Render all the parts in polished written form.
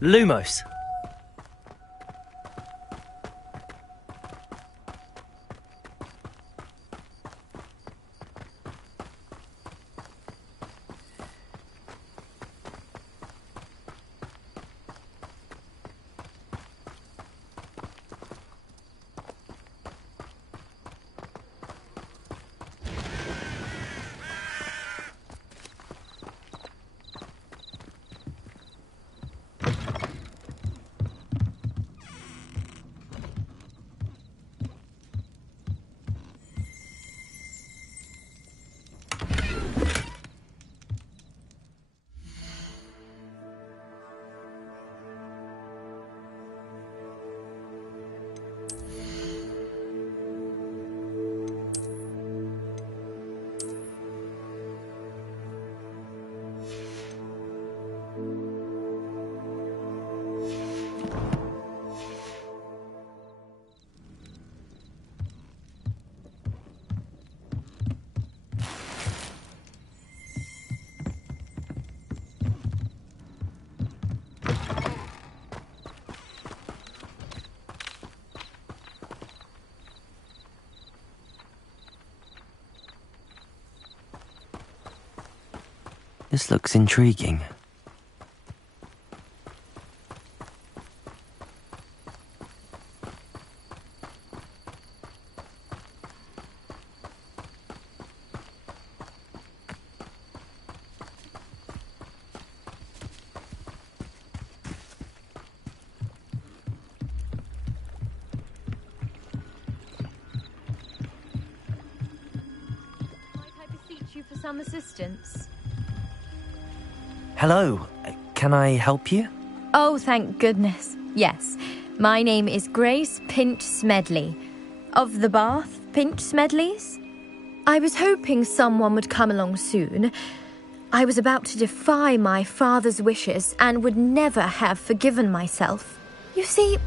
Lumos. This looks intriguing. Might I beseech you for some assistance? Hello, can I help you? Oh, thank goodness. Yes. My name is Grace Pinch Smedley. Of the Bath Pinch Smedleys? I was hoping someone would come along soon. I was about to defy my father's wishes and would never have forgiven myself. You see,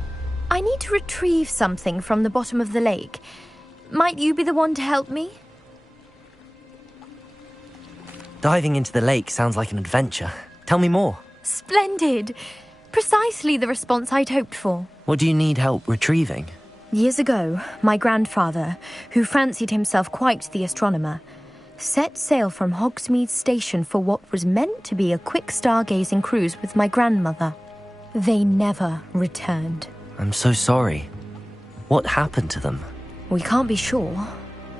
I need to retrieve something from the bottom of the lake. Might you be the one to help me? Diving into the lake sounds like an adventure. Tell me more. Splendid! Precisely the response I'd hoped for. What do you need help retrieving? Years ago, my grandfather, who fancied himself quite the astronomer, set sail from Hogsmeade Station for what was meant to be a quick stargazing cruise with my grandmother. They never returned. I'm so sorry. What happened to them? We can't be sure.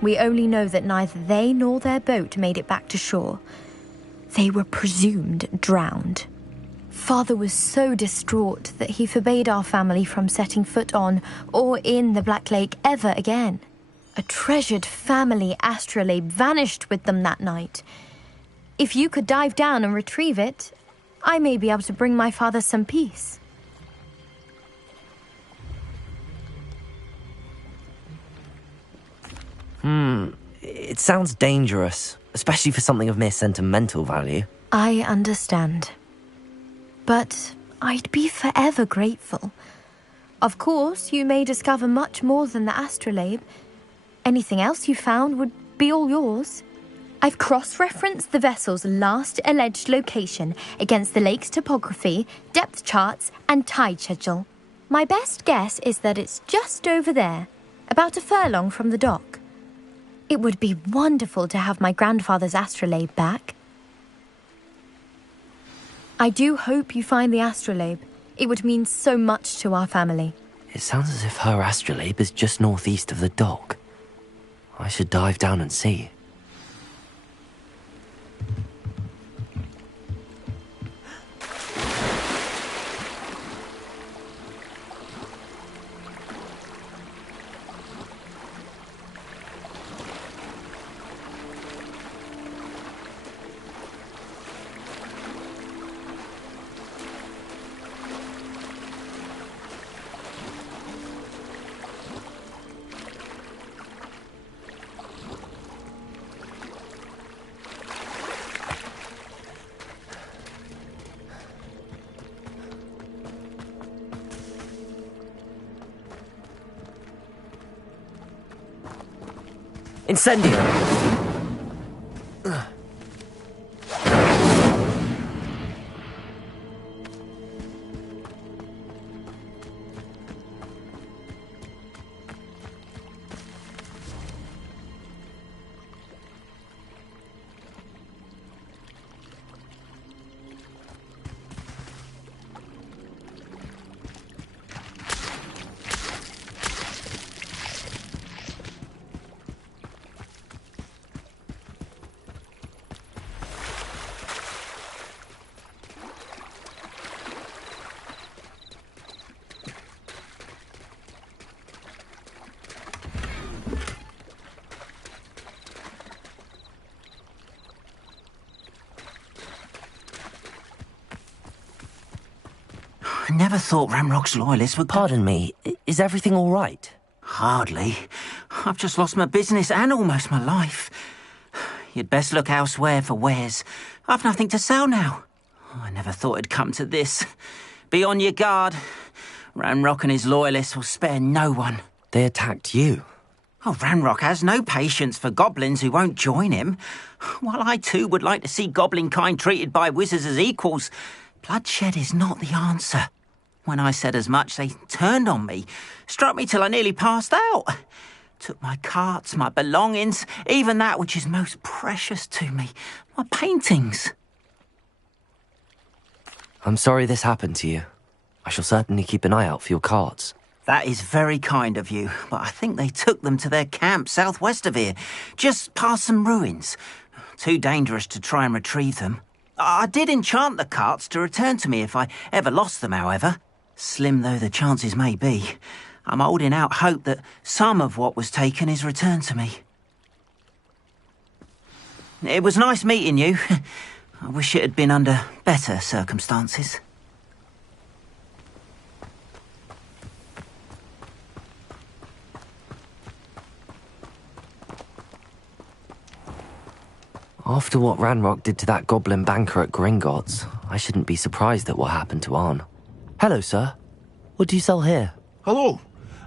We only know that neither they nor their boat made it back to shore. They were presumed drowned. Father was so distraught that he forbade our family from setting foot on or in the Black Lake ever again. A treasured family astrolabe vanished with them that night. If you could dive down and retrieve it, I may be able to bring my father some peace. It sounds dangerous, especially for something of mere sentimental value. I understand. But I'd be forever grateful. Of course, you may discover much more than the astrolabe. Anything else you found would be all yours. I've cross-referenced the vessel's last alleged location against the lake's topography, depth charts, and tide schedule. My best guess is that it's just over there, about a furlong from the dock. It would be wonderful to have my grandfather's astrolabe back. I do hope you find the astrolabe. It would mean so much to our family. It sounds as if her astrolabe is just northeast of the dock. I should dive down and see. Incendio! I never thought Ramrock's loyalists would... Pardon me, is everything all right? Hardly. I've just lost my business and almost my life. You'd best look elsewhere for wares. I've nothing to sell now. I never thought it'd come to this. Be on your guard. Ranrock and his loyalists will spare no one. They attacked you? Oh, Ranrock has no patience for goblins who won't join him. While I too would like to see goblin kind treated by wizards as equals, bloodshed is not the answer. When I said as much, they turned on me, struck me till I nearly passed out. Took my carts, my belongings, even that which is most precious to me, my paintings. I'm sorry this happened to you. I shall certainly keep an eye out for your carts. That is very kind of you, but I think they took them to their camp southwest of here, just past some ruins. Too dangerous to try and retrieve them. I did enchant the carts to return to me if I ever lost them, however. Slim though the chances may be, I'm holding out hope that some of what was taken is returned to me. It was nice meeting you. I wish it had been under better circumstances. After what Ranrock did to that goblin banker at Gringotts, I shouldn't be surprised at what happened to Arn. Hello, sir. What do you sell here? Hello,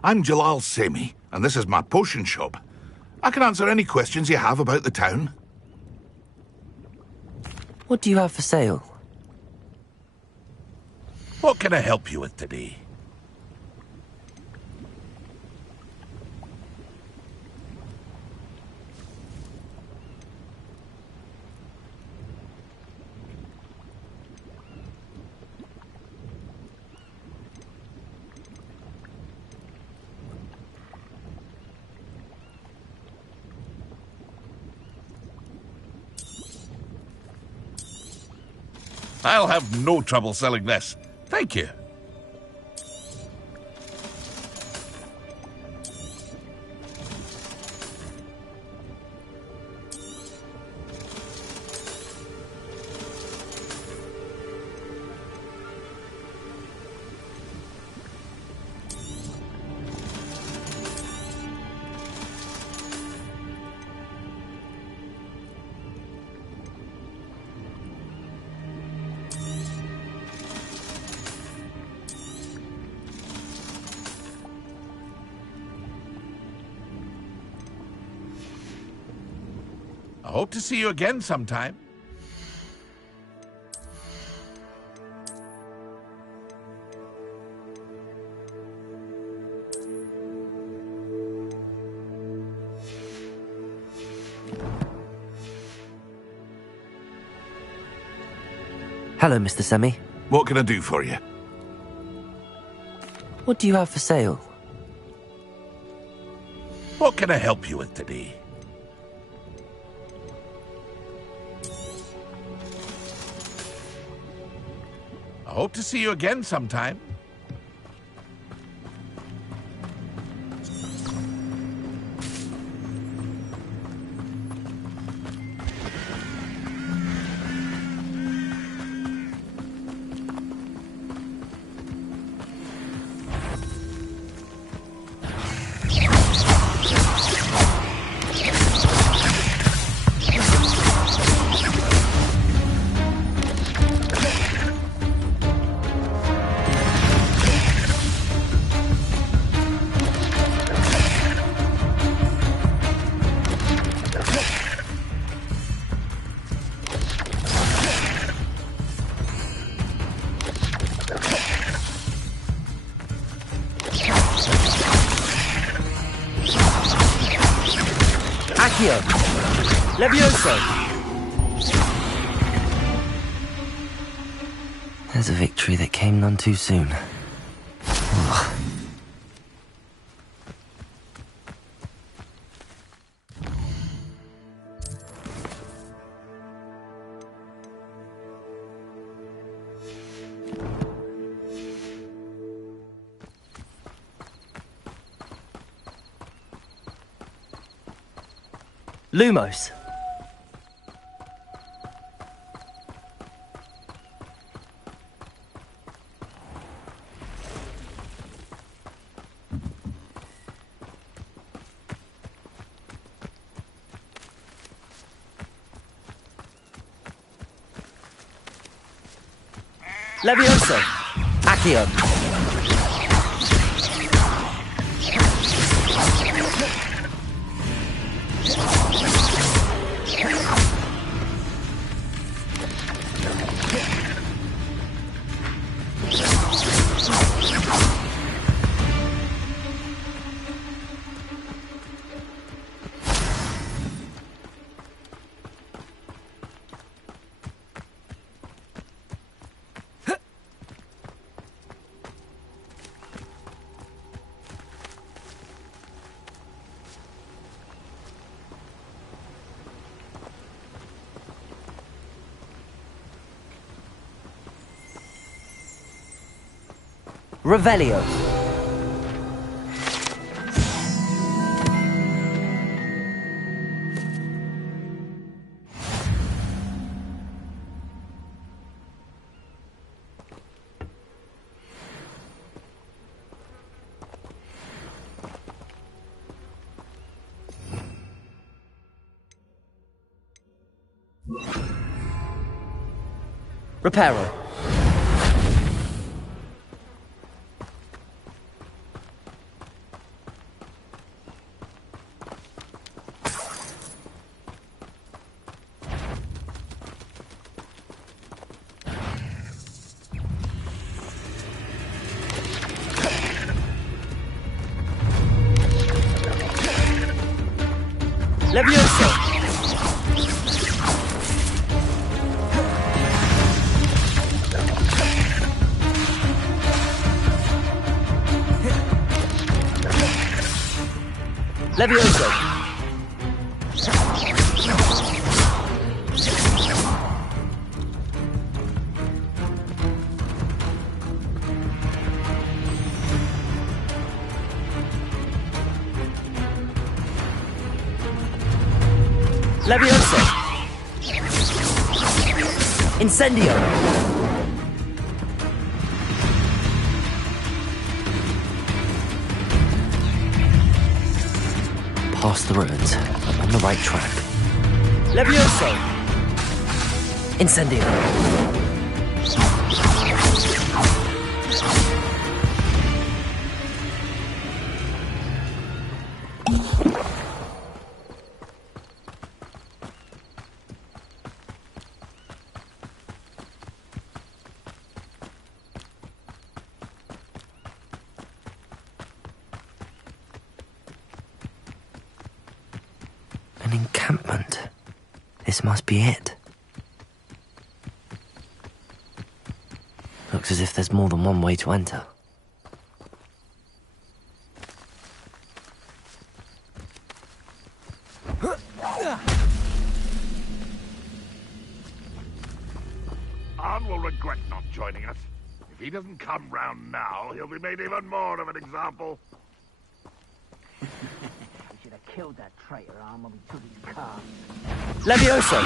I'm Jalal Semi, and this is my potion shop. I can answer any questions you have about the town. What do you have for sale? What can I help you with today? I'll have no trouble selling this. Thank you. I hope to see you again sometime. Hello, Mr. Semi. What can I do for you? What do you have for sale? What can I help you with today? I hope to see you again sometime. Levioso! There's a victory that came none too soon. Ugh. Lumos. Levioso! Accio! Revelio. Reparo. Levioso! Levioso! Levioso! Incendio! Past the ruins. I'm on the right track. Levioso! Incendio! An encampment. This must be it. Looks as if there's more than one way to enter. Arn will regret not joining us. If he doesn't come round now, he'll be made even more of an example. Killed that traitor Arm when we took his car. Levioso!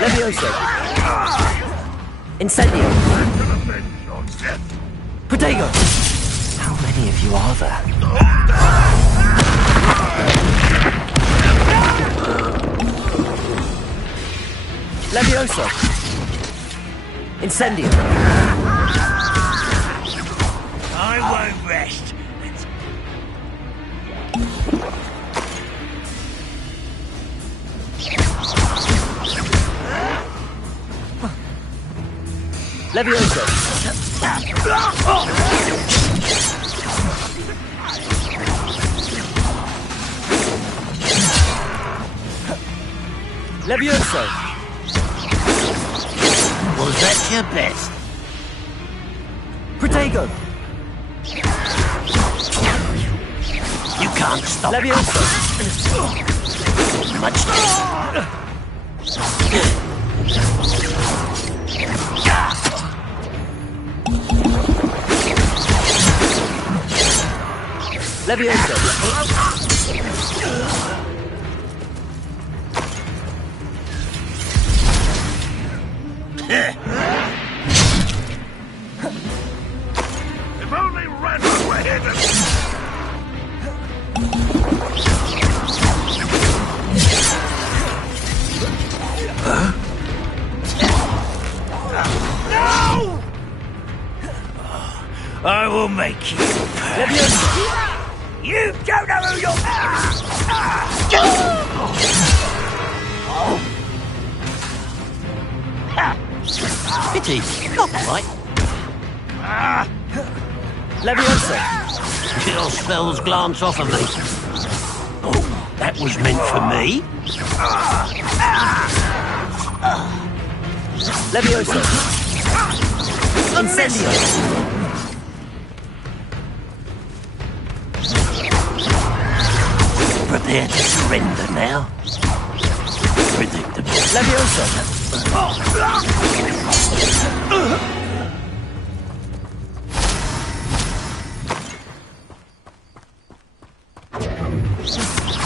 Levioso! Incendio! Protego! How many of you are there? Levioso! Incendio! I won't rest. Levioso! Levioso! Was that your best? Protego! You can't stop Levioso! much. Levioso! If only Red were here to... will make you pay. You don't know who you're... Pity. Not right. Leviosa! Your spells glance off of me. Oh, that was meant for me. Leviosa! Incendio! Prepare to surrender now. Predictable. Leviosa!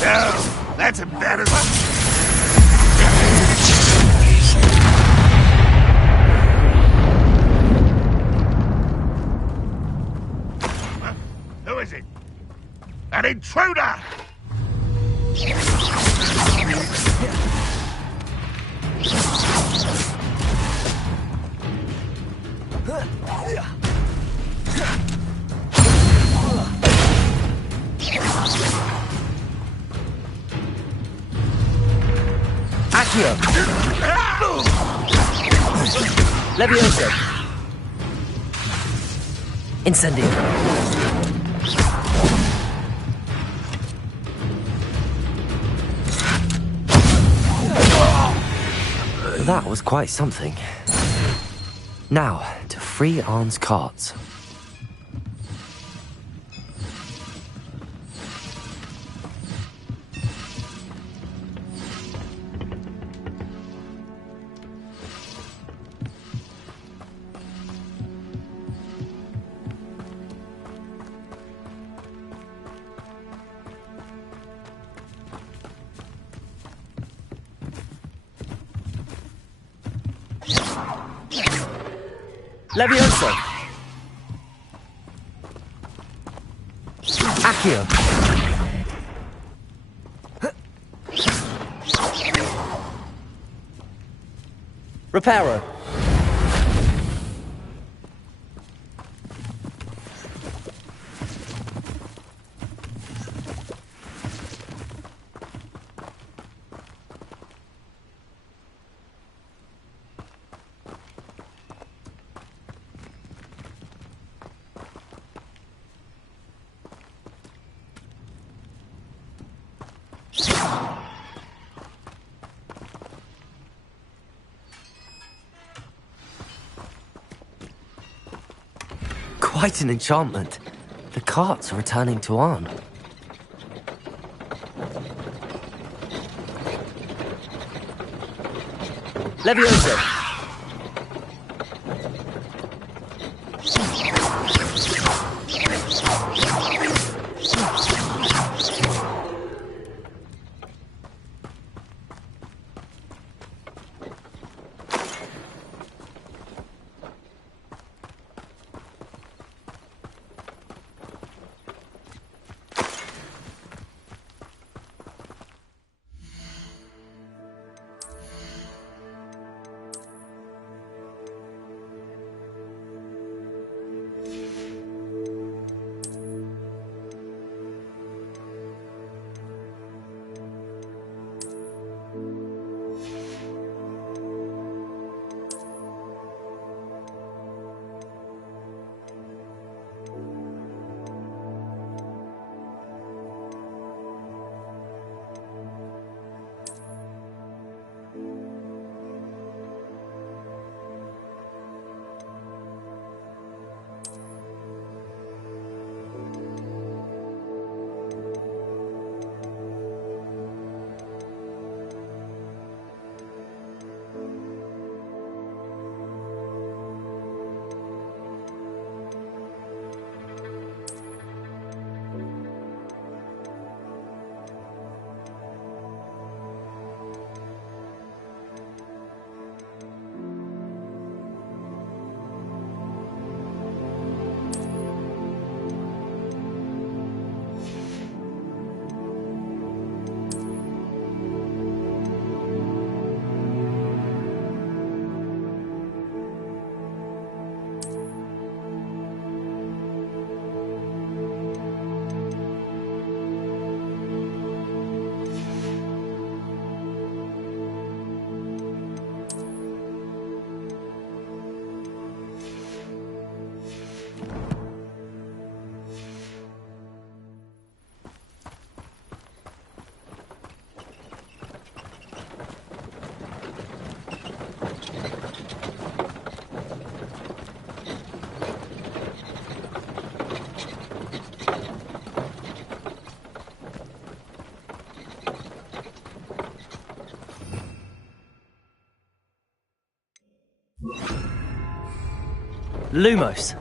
No, that's embarrassing. Who is it? An intruder! Accio! Leviosa! Incendio! That was quite something. Now, to free Arn's carts. Leviosa! Accio! Reparo! Quite an enchantment. The carts are returning to Arn. Leviosa! Lumos.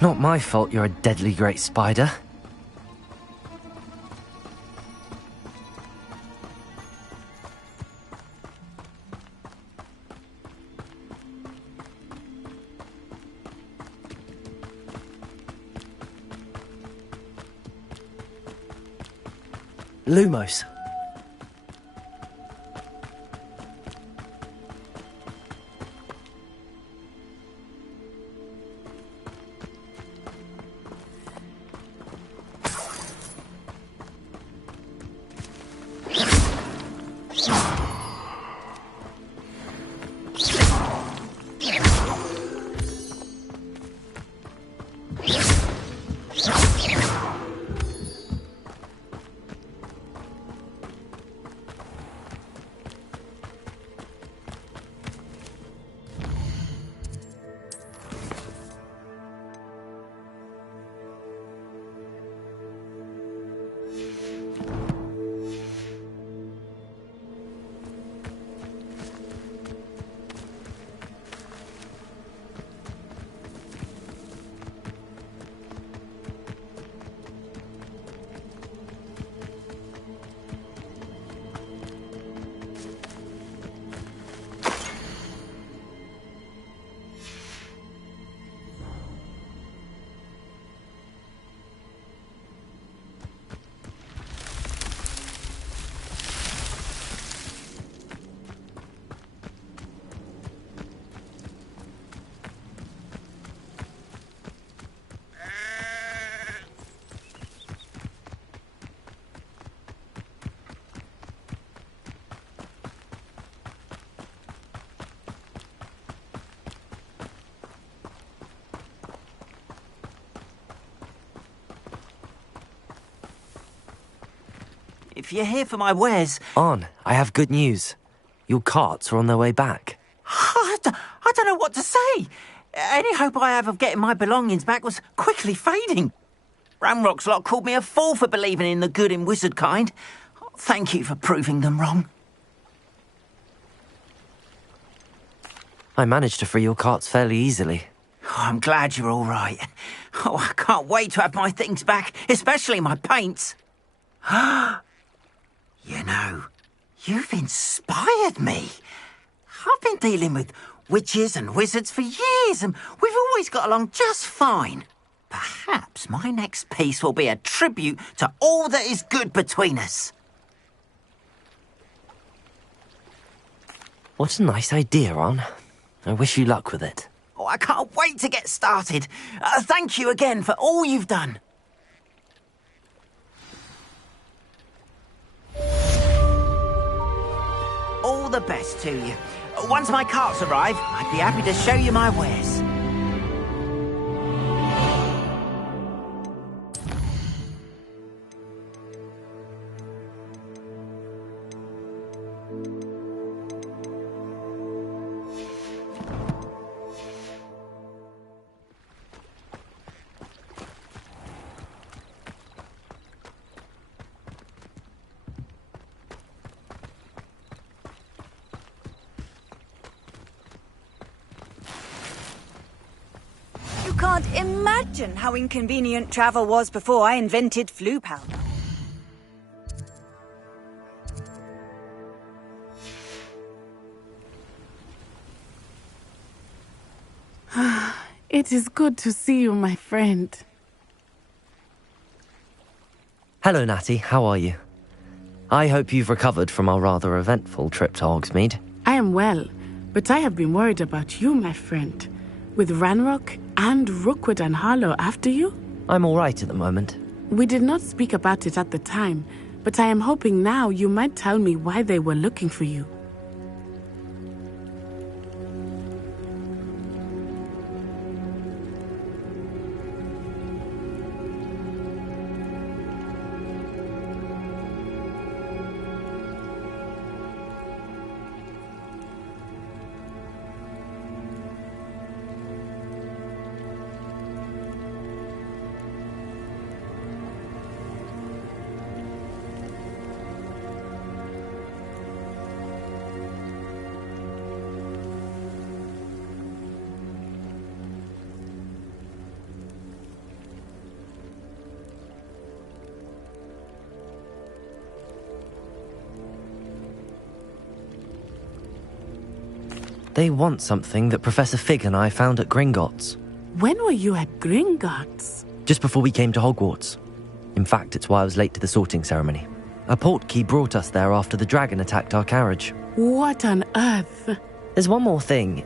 Not my fault you're a deadly great spider. Lumos. If you're here for my wares... On, I have good news. Your carts are on their way back. I don't know what to say. Any hope I have of getting my belongings back was quickly fading. Ranrock's lot called me a fool for believing in the good in wizard kind. Thank you for proving them wrong. I managed to free your carts fairly easily. Oh, I'm glad you're all right. Oh, I can't wait to have my things back, especially my paints. You know, you've inspired me. I've been dealing with witches and wizards for years, and we've always got along just fine. Perhaps my next piece will be a tribute to all that is good between us. What a nice idea, On. I wish you luck with it. Oh, I can't wait to get started. Thank you again for all you've done. All the best to you. Once my carts arrive, I'd be happy to show you my wares. Can't imagine how inconvenient travel was before I invented flu powder. It is good to see you, my friend. Hello, Natty. How are you? I hope you've recovered from our rather eventful trip to Hogsmeade. I am well, but I have been worried about you, my friend. With Ranrock and Rookwood and Harlow after you? I'm all right at the moment. We did not speak about it at the time, but I am hoping now you might tell me why they were looking for you. They want something that Professor Fig and I found at Gringotts. When were you at Gringotts? Just before we came to Hogwarts. In fact, it's why I was late to the sorting ceremony. A portkey brought us there after the dragon attacked our carriage. What on earth? There's one more thing.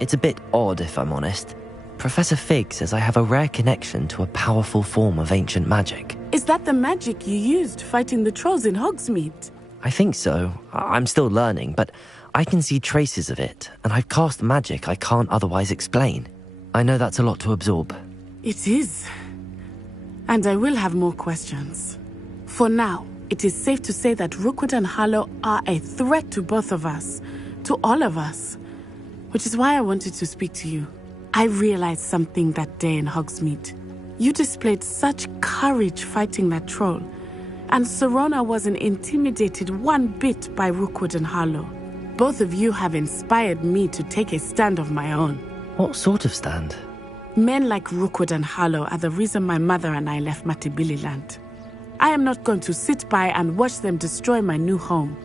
It's a bit odd, if I'm honest. Professor Fig says I have a rare connection to a powerful form of ancient magic. Is that the magic you used fighting the trolls in Hogsmeade? I think so. I'm still learning, but I can see traces of it, and I've cast magic I can't otherwise explain. I know that's a lot to absorb. It is. And I will have more questions. For now, it is safe to say that Rookwood and Harlow are a threat to both of us, to all of us. Which is why I wanted to speak to you. I realized something that day in Hogsmeade. You displayed such courage fighting that troll, and Serona wasn't intimidated one bit by Rookwood and Harlow. Both of you have inspired me to take a stand of my own. What sort of stand? Men like Rookwood and Harlow are the reason my mother and I left Matabililand. I am not going to sit by and watch them destroy my new home.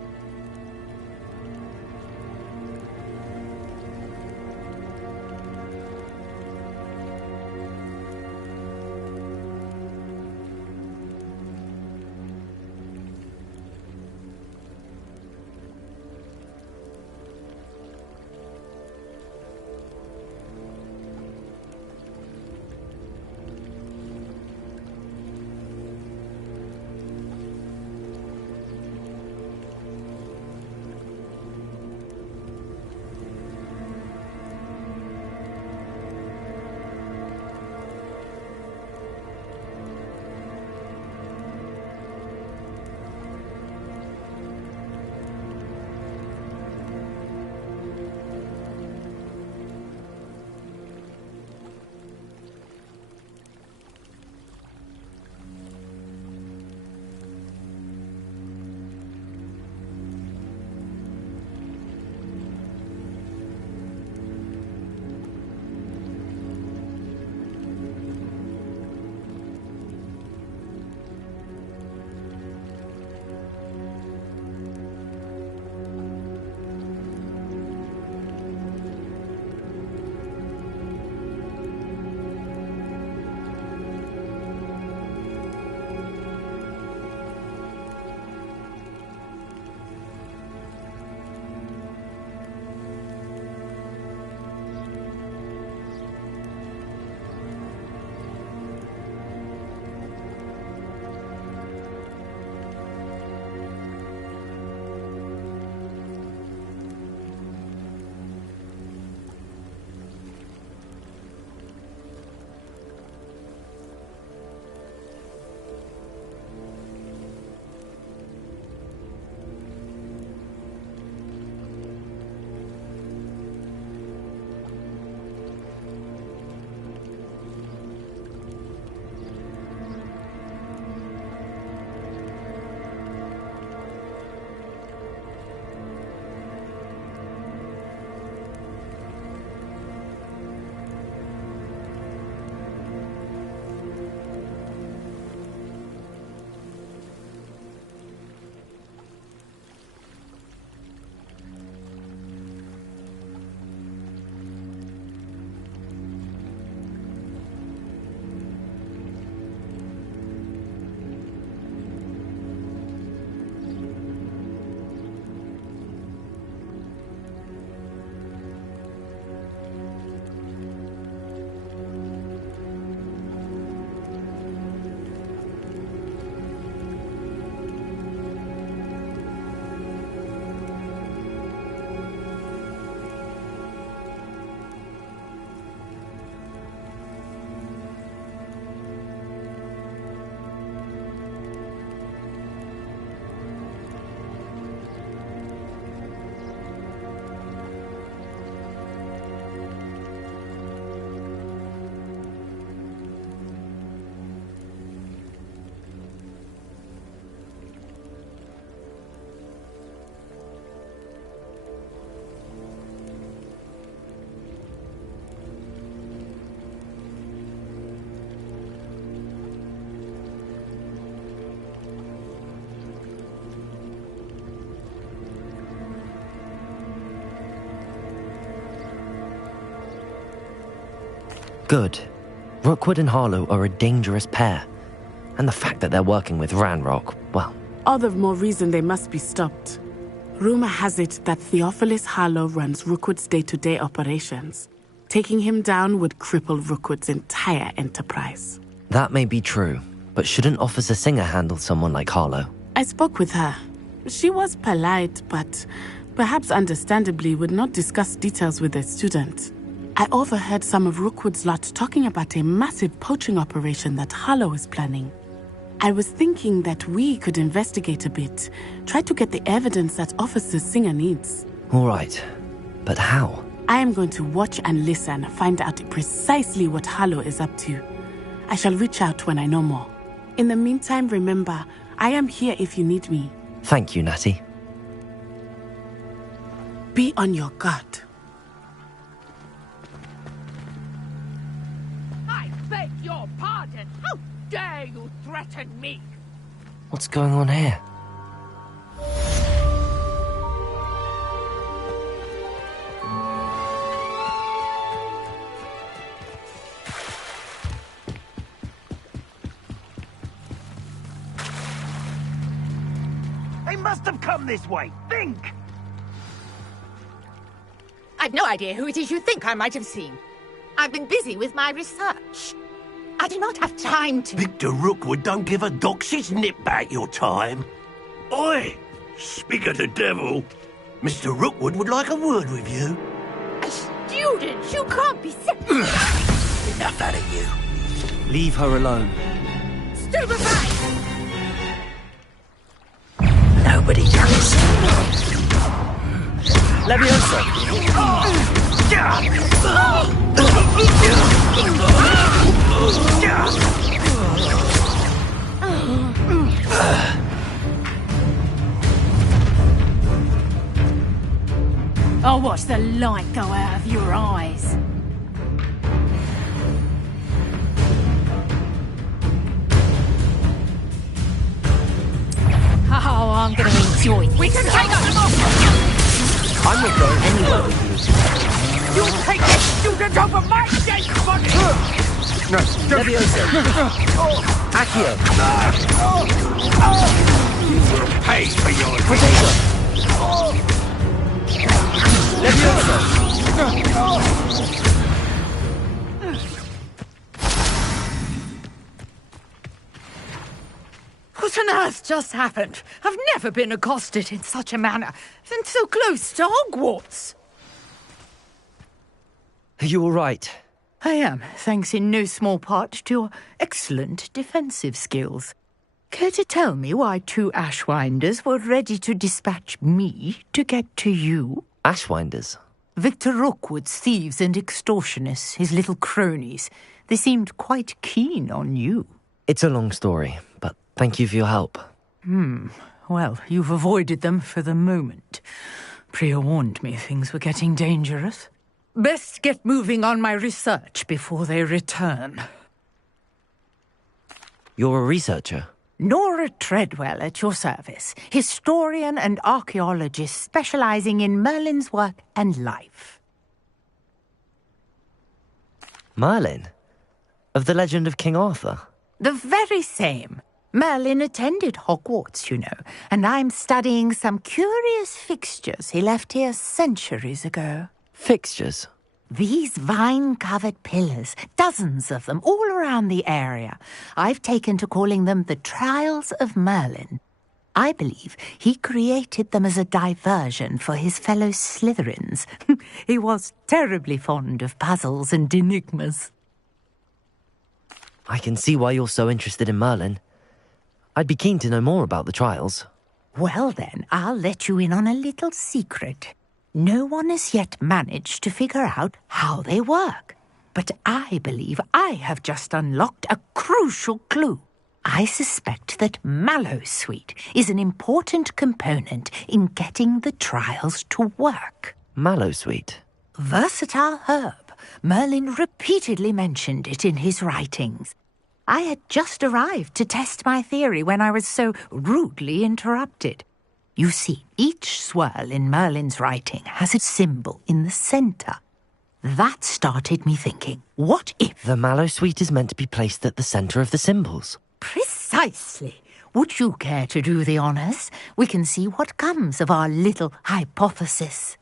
Good. Rookwood and Harlow are a dangerous pair. And the fact that they're working with Ranrock, well... All the more reason they must be stopped. Rumor has it that Theophilus Harlow runs Rookwood's day-to-day operations. Taking him down would cripple Rookwood's entire enterprise. That may be true, but shouldn't Officer Singer handle someone like Harlow? I spoke with her. She was polite, but perhaps understandably would not discuss details with a student. I overheard some of Rookwood's lot talking about a massive poaching operation that Harlow is planning. I was thinking that we could investigate a bit, try to get the evidence that Officer Singer needs. All right, but how? I am going to watch and listen, find out precisely what Harlow is up to. I shall reach out when I know more. In the meantime, remember, I am here if you need me. Thank you, Natty. Be on your guard. I beg your pardon. How dare you threaten me? What's going on here? They must have come this way. Think! I've no idea who it is you think I might have seen. I've been busy with my research. I do not have time to... Victor Rookwood don't give a doxy's nip back your time. Oi! Speak of the devil. Mr. Rookwood would like a word with you. A student? You can't be sick. Enough out of you. Leave her alone. Stupefy! Nobody comes. Leviosa! I'll watch the light go out of your eyes. Oh, I'm going to enjoy this. We can take them off! I'm not going anywhere with you. You take this student over my dead body! No, Leviosa! Accio! You will pay for your... Potato! Leviosa! What on earth just happened? I've never been accosted in such a manner, and so close to Hogwarts. Are you all right? I am, thanks in no small part to your excellent defensive skills. Care to tell me why two Ashwinders were ready to dispatch me to get to you? Ashwinders? Victor Rookwood's thieves and extortionists, his little cronies. They seemed quite keen on you. It's a long story, but thank you for your help. Well, you've avoided them for the moment. Priya warned me things were getting dangerous. Best get moving on my research before they return. You're a researcher? Nora Treadwell at your service, historian and archaeologist specializing in Merlin's work and life. Merlin? Of the legend of King Arthur? The very same. Merlin attended Hogwarts, you know, and I'm studying some curious fixtures he left here centuries ago. Fixtures? These vine-covered pillars, dozens of them, all around the area. I've taken to calling them the Trials of Merlin. I believe he created them as a diversion for his fellow Slytherins. He was terribly fond of puzzles and enigmas. I can see why you're so interested in Merlin. I'd be keen to know more about the trials. Well then, I'll let you in on a little secret. No one has yet managed to figure out how they work. But I believe I have just unlocked a crucial clue. I suspect that Mallowsweet is an important component in getting the trials to work. Mallowsweet? Versatile herb. Merlin repeatedly mentioned it in his writings. I had just arrived to test my theory when I was so rudely interrupted. You see, each swirl in Merlin's writing has a symbol in the center. That started me thinking, what if... The mallow sweet is meant to be placed at the center of the symbols. Precisely. Would you care to do the honors? We can see what comes of our little hypothesis.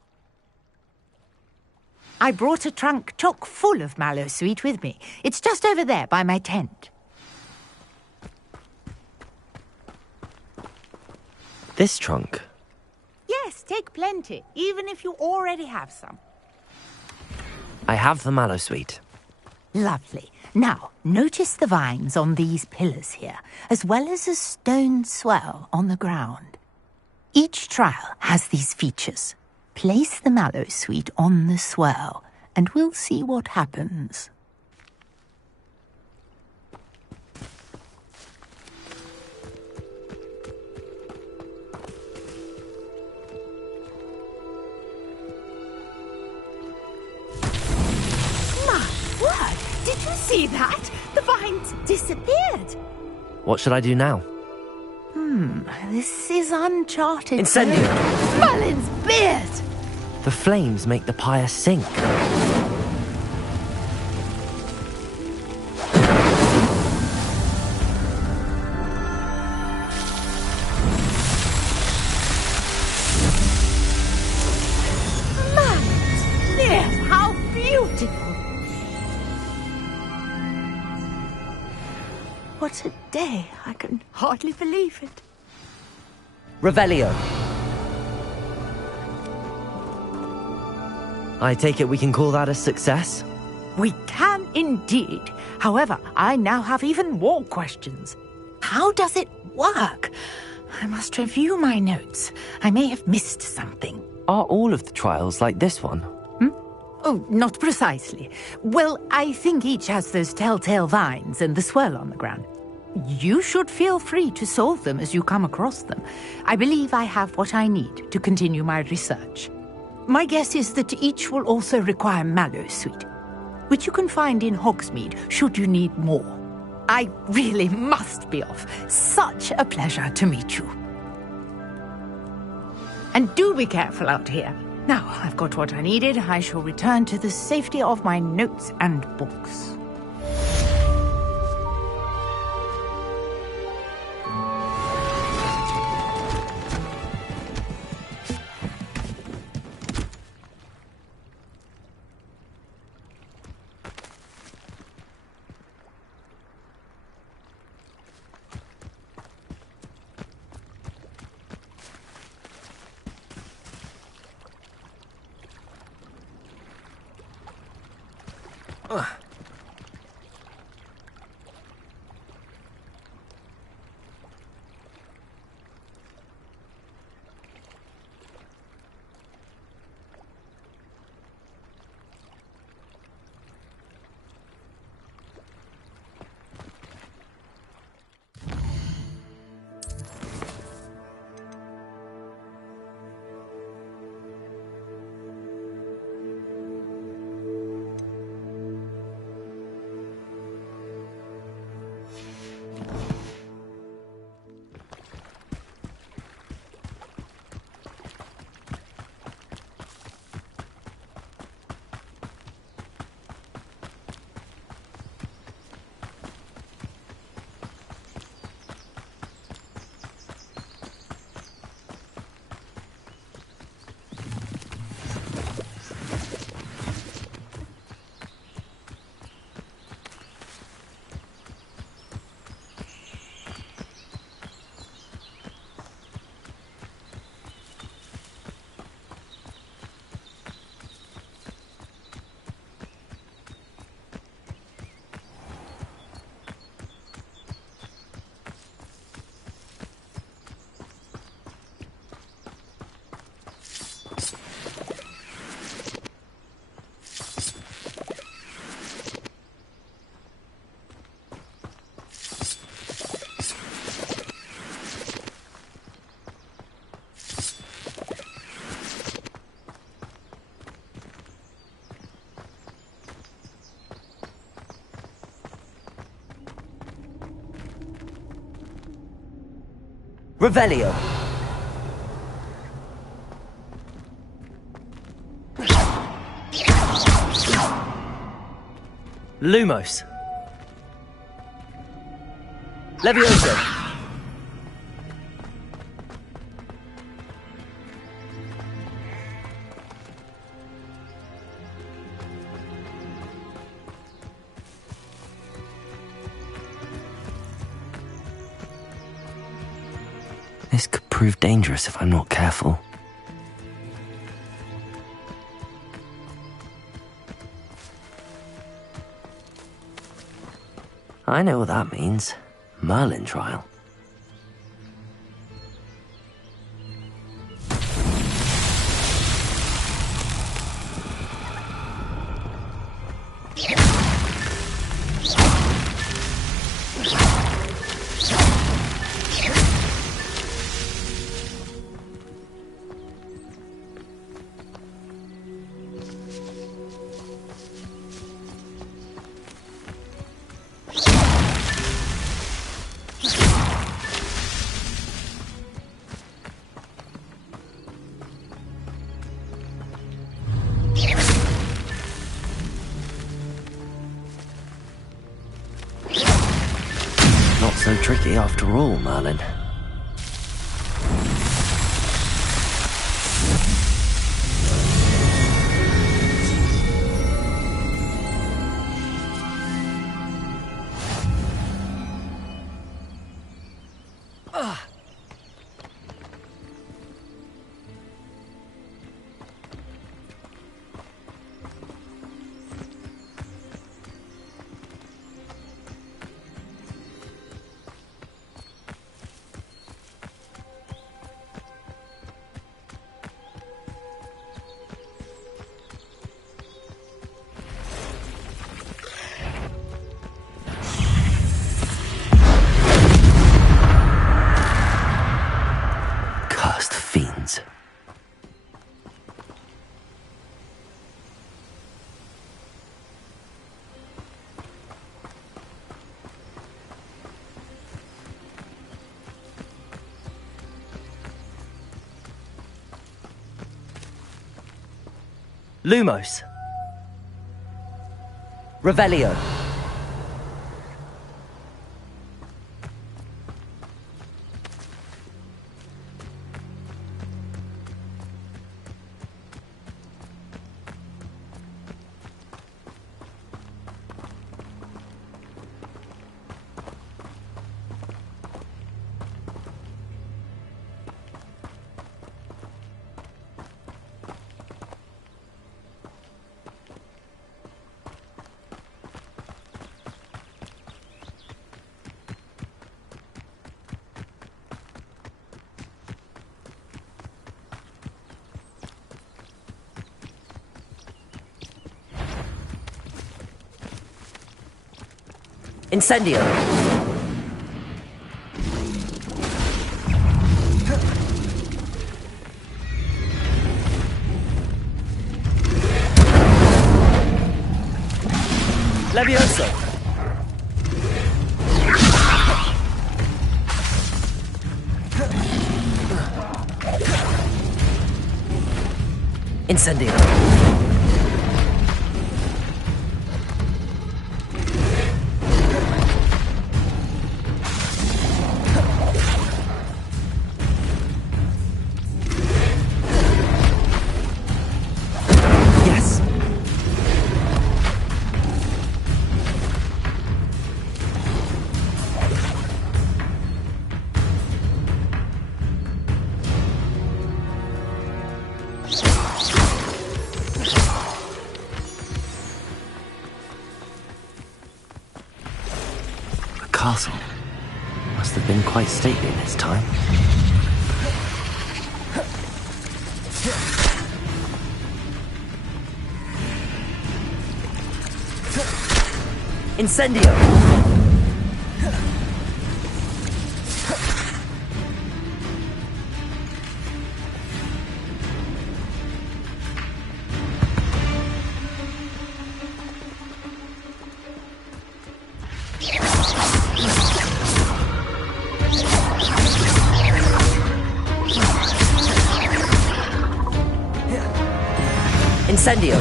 I brought a trunk chock full of mallow sweet with me. It's just over there by my tent. This trunk? Yes, take plenty, even if you already have some. I have the mallow sweet. Lovely. Now, notice the vines on these pillars here, as well as a stone swell on the ground. Each trial has these features. Place the mallow sweet on the swell, and we'll see what happens. What? Did you see that? The vines disappeared. What should I do now? This is uncharted. Incendio! Merlin's beard! The flames make the pyre sink. Yes, how beautiful! What a day. I can hardly believe it. Revelio. I take it we can call that a success? We can indeed. However, I now have even more questions. How does it work? I must review my notes. I may have missed something. Are all of the trials like this one? Oh, not precisely. Well, I think each has those telltale vines and the swirl on the ground. You should feel free to solve them as you come across them. I believe I have what I need to continue my research. My guess is that each will also require mallow sweet, which you can find in Hogsmeade should you need more. I really must be off. Such a pleasure to meet you. And do be careful out here. Now, I've got what I needed. I shall return to the safety of my notes and books. Revelio. Lumos. Levioso. This could prove dangerous if I'm not careful. I know what that means. Merlin trial. Not so tricky after all, Merlin. Cursed fiends. Lumos. Revelio. Incendio. Levioso. Incendio. Castle must have been quite stately in its time. Incendio! Incendio!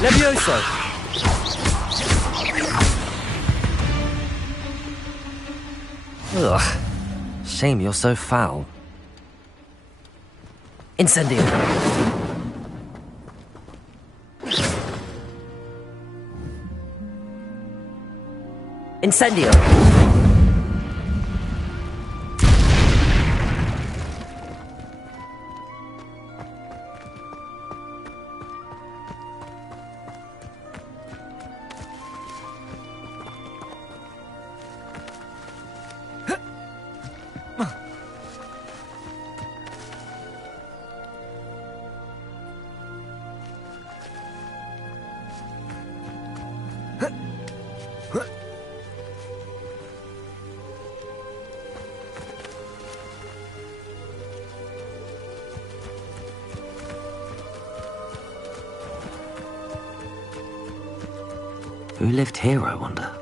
Levioso! Ugh. Shame you're so foul. Incendio! Incendio! Who lived here, I wonder?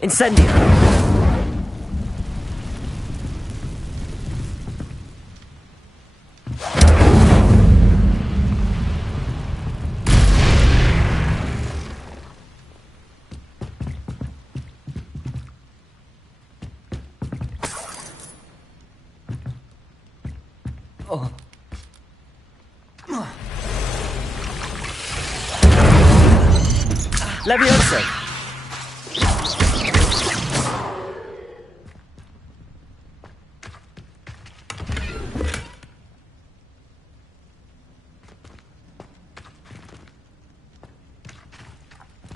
Incendio! Oh. Levioso!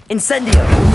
Incendio!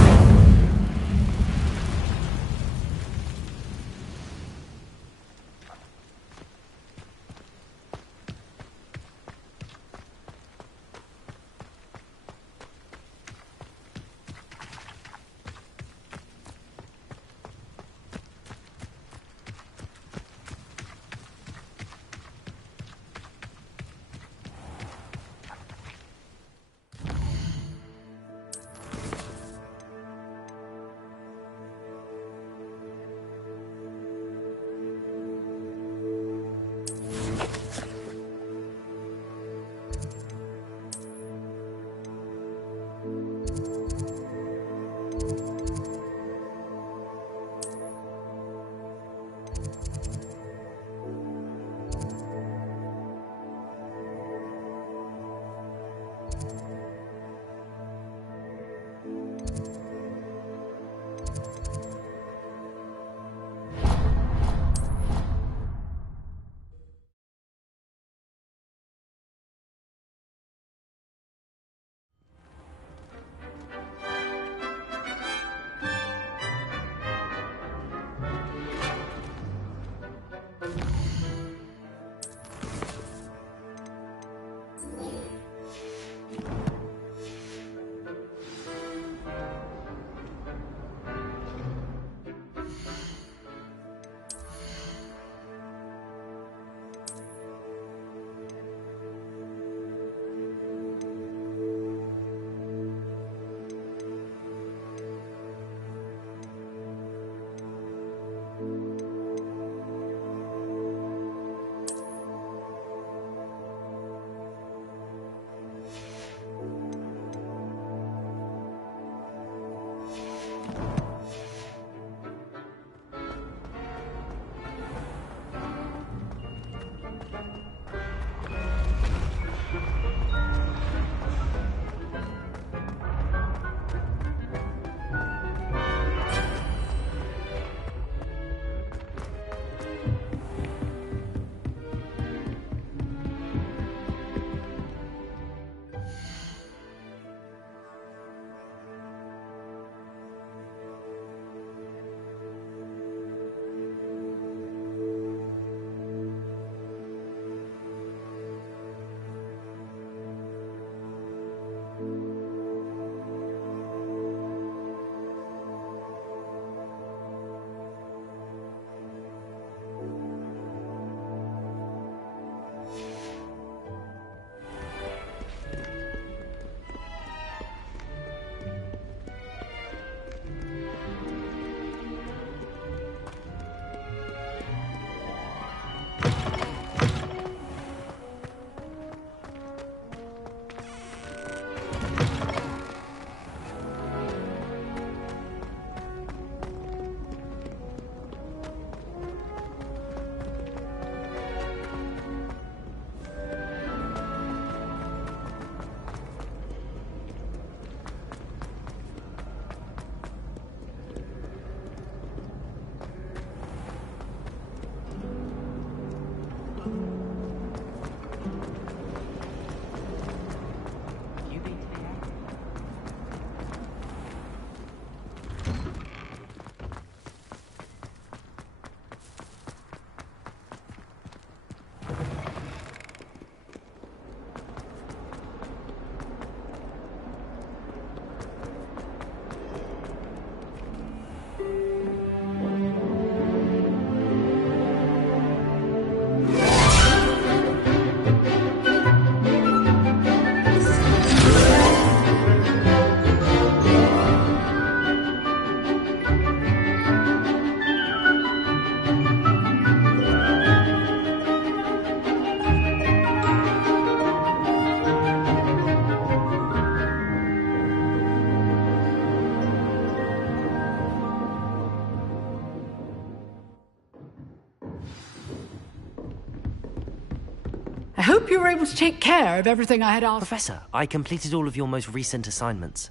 hope you were able to take care of everything I had asked. Professor, I completed all of your most recent assignments.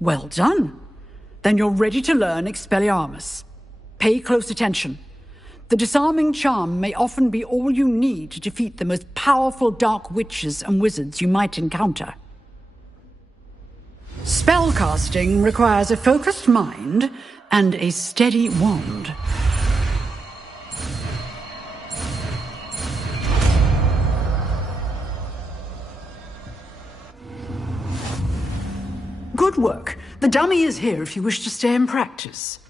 Well done. Then you're ready to learn Expelliarmus. Pay close attention. The disarming charm may often be all you need to defeat the most powerful dark witches and wizards you might encounter. Spellcasting requires a focused mind and a steady wand. Good work. The dummy is here if you wish to stay and practice.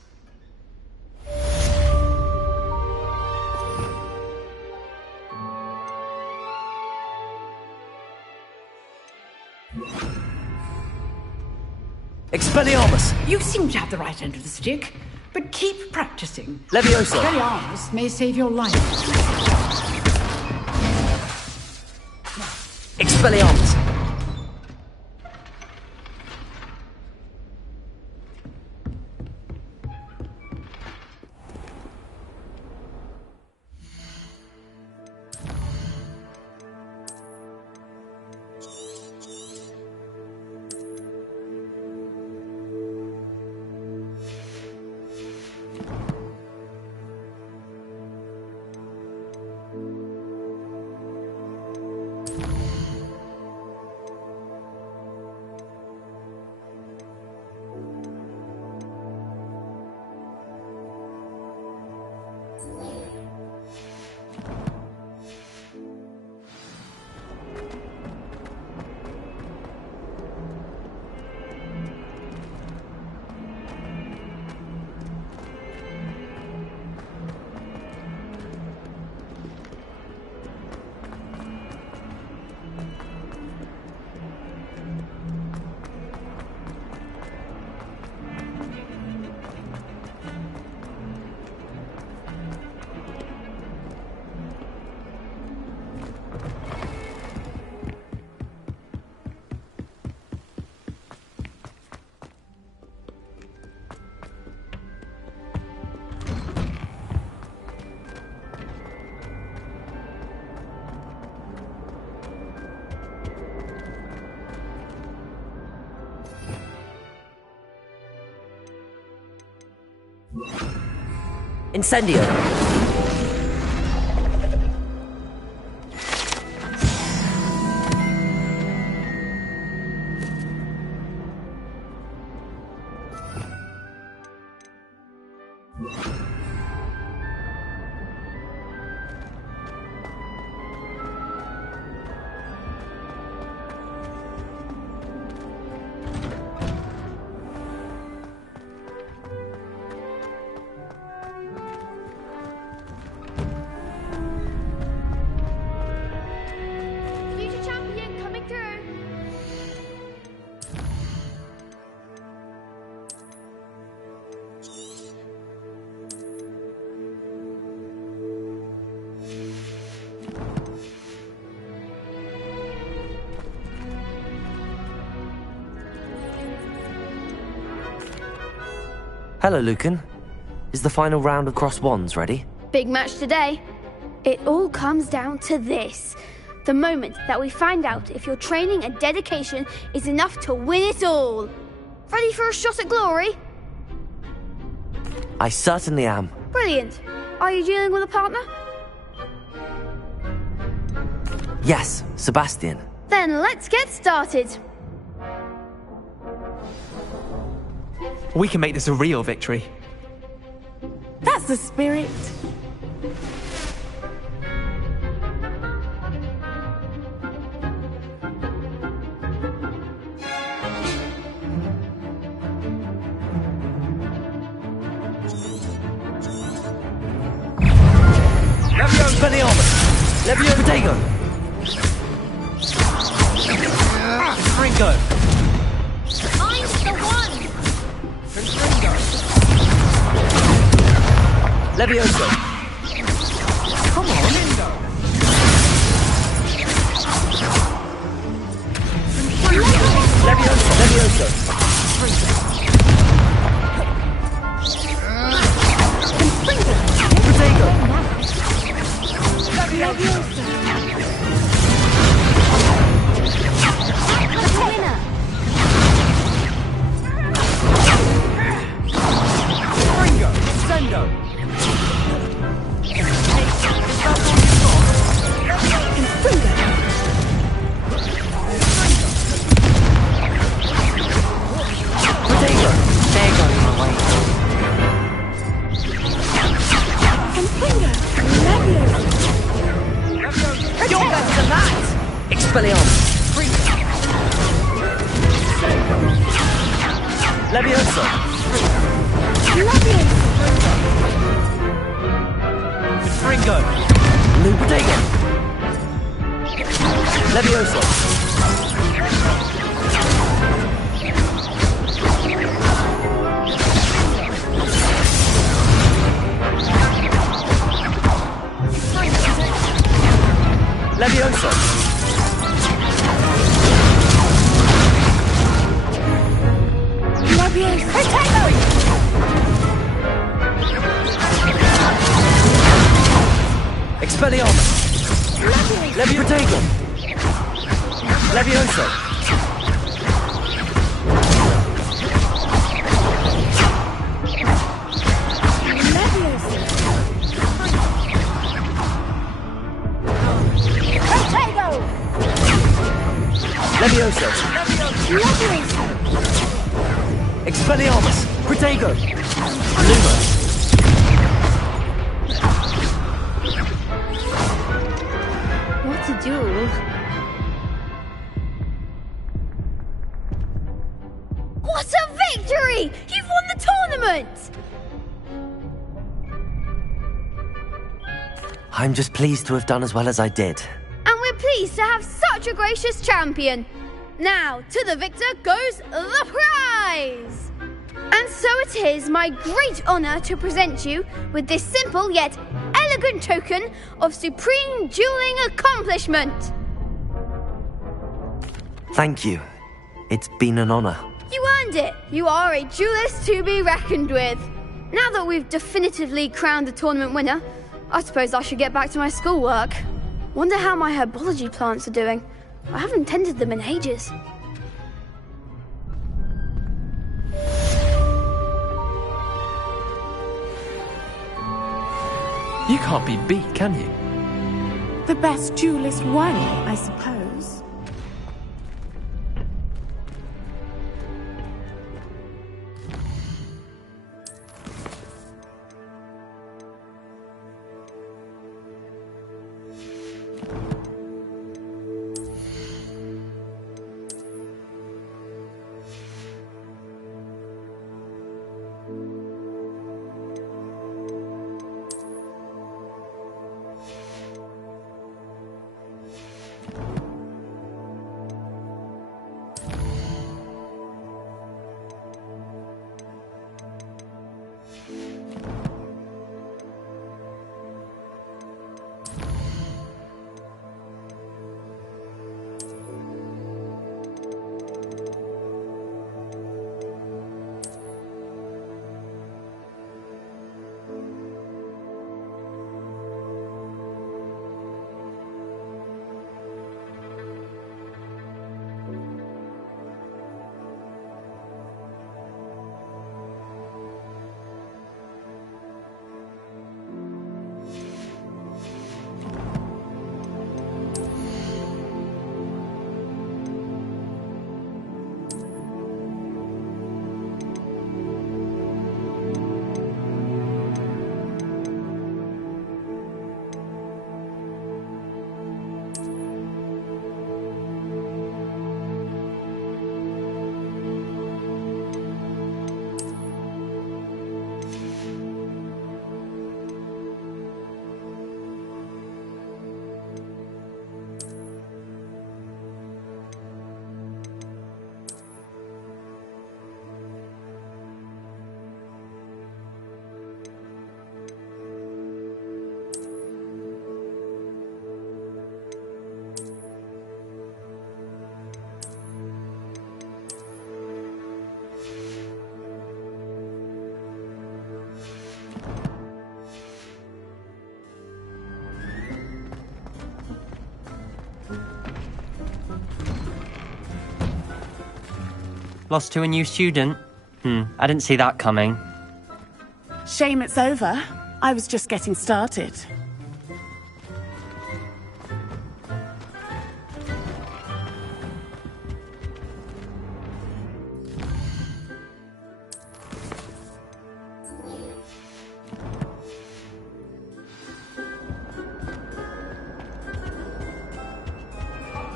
Expelliarmus! You seem to have the right end of the stick, but keep practicing. Leviosa! Expelliarmus may save your life. Expelliarmus! Incendio! Future champion coming through. Hello, Lucan. Is the final round of Cross Wands ready? Big match today. It all comes down to this. The moment that we find out if your training and dedication is enough to win it all. Ready for a shot at glory? I certainly am. Brilliant. Are you dealing with a partner? Yes, Sebastian. Then let's get started. We can make this a real victory. That's the spirit. Levio Expelliarmus! Levio Protego! Ringo! I'm the one! Levioso! Come on, Levioso! Levioso! Protego! Levioso! Fringo! Lubridago! Levioso! Levioso! Expelliarmus! Levioso! Levioso! Levioso! Expelliarmus! Protego! Luma! What a duel. What a victory! You've won the tournament! I'm just pleased to have done as well as I did. And we're pleased to have such a gracious champion. Now, to the victor goes the prize! And so it is my great honour to present you with this simple yet elegant token of supreme dueling accomplishment. Thank you. It's been an honour. You earned it. You are a duelist to be reckoned with. Now that we've definitively crowned the tournament winner, I suppose I should get back to my schoolwork. Wonder how my herbology plants are doing. I haven't tended them in ages. You can't be beat, can you? The best duelist won, I suppose. Lost to a new student? I didn't see that coming. Shame it's over. I was just getting started.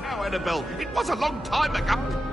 Now, Annabelle, it was a long time ago.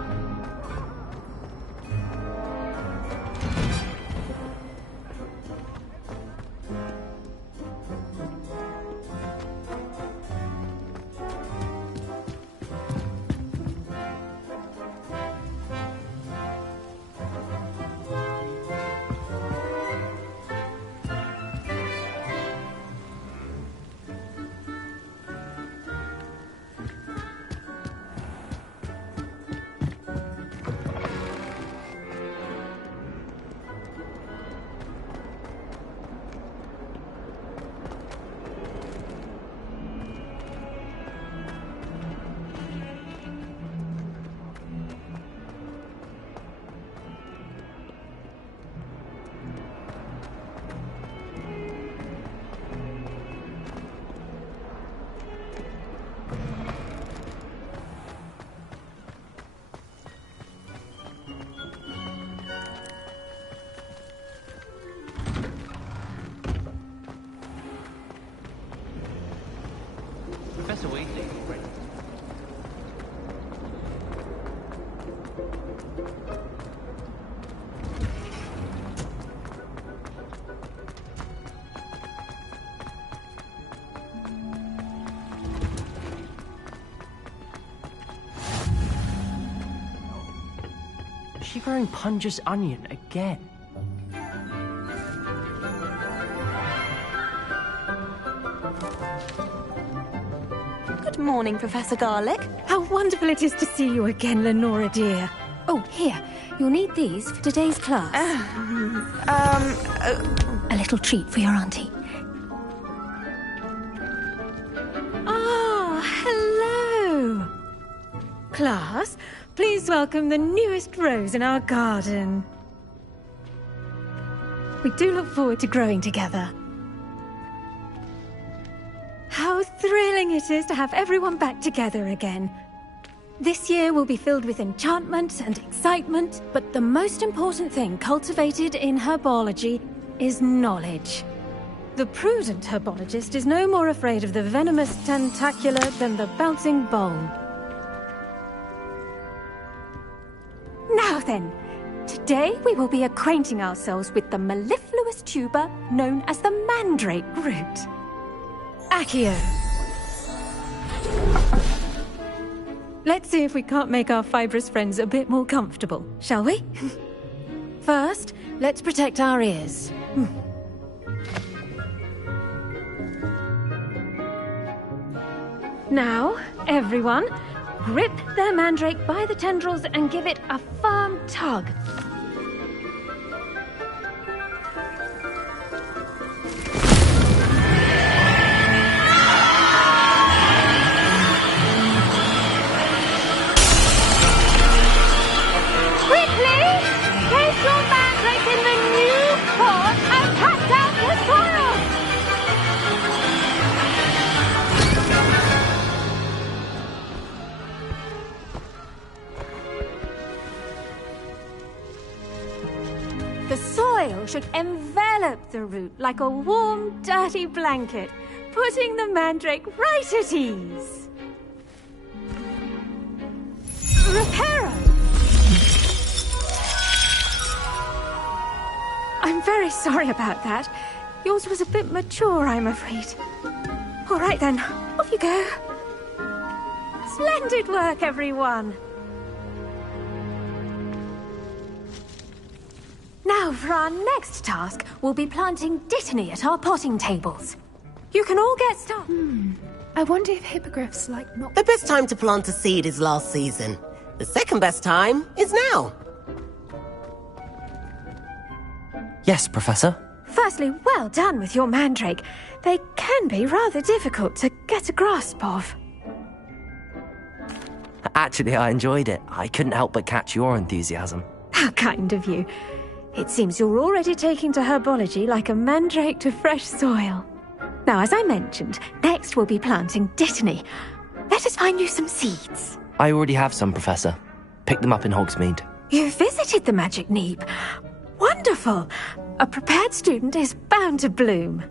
Is she growing Punja's onion again? Good morning, Professor Garlick. How wonderful it is to see you again, Lenora dear. Oh, here. You'll need these for today's class. A little treat for your auntie. Ah, hello. Class, please welcome the newest rose in our garden. We do look forward to growing together. How thrilling it is to have everyone back together again. This year will be filled with enchantment and excitement, but the most important thing cultivated in herbology is knowledge. The prudent herbologist is no more afraid of the venomous tentacula than the bouncing bone. Now then, today we will be acquainting ourselves with the mellifluous tuber known as the mandrake root. Accio. Let's see if we can't make our fibrous friends a bit more comfortable, shall we? First, let's protect our ears. Now, everyone, grip their mandrake by the tendrils and give it a firm tug. The soil should envelop the root like a warm, dirty blanket, putting the mandrake right at ease. Reparo! I'm very sorry about that. Yours was a bit mature, I'm afraid. All right then, off you go. Splendid work, everyone. Now, for our next task, we'll be planting dittany at our potting tables. You can all get started. I wonder if hippogriffs like not... The best time to plant a seed is last season. The second best time is now. Yes, Professor. Firstly, well done with your mandrake. They can be rather difficult to get a grasp of. Actually, I enjoyed it. I couldn't help but catch your enthusiasm. How kind of you. It seems you're already taking to herbology like a mandrake to fresh soil. Now, as I mentioned, next we'll be planting dittany. Let us find you some seeds. I already have some, Professor. Picked them up in Hogsmeade. You visited the Magic Neep. Wonderful! A prepared student is bound to bloom.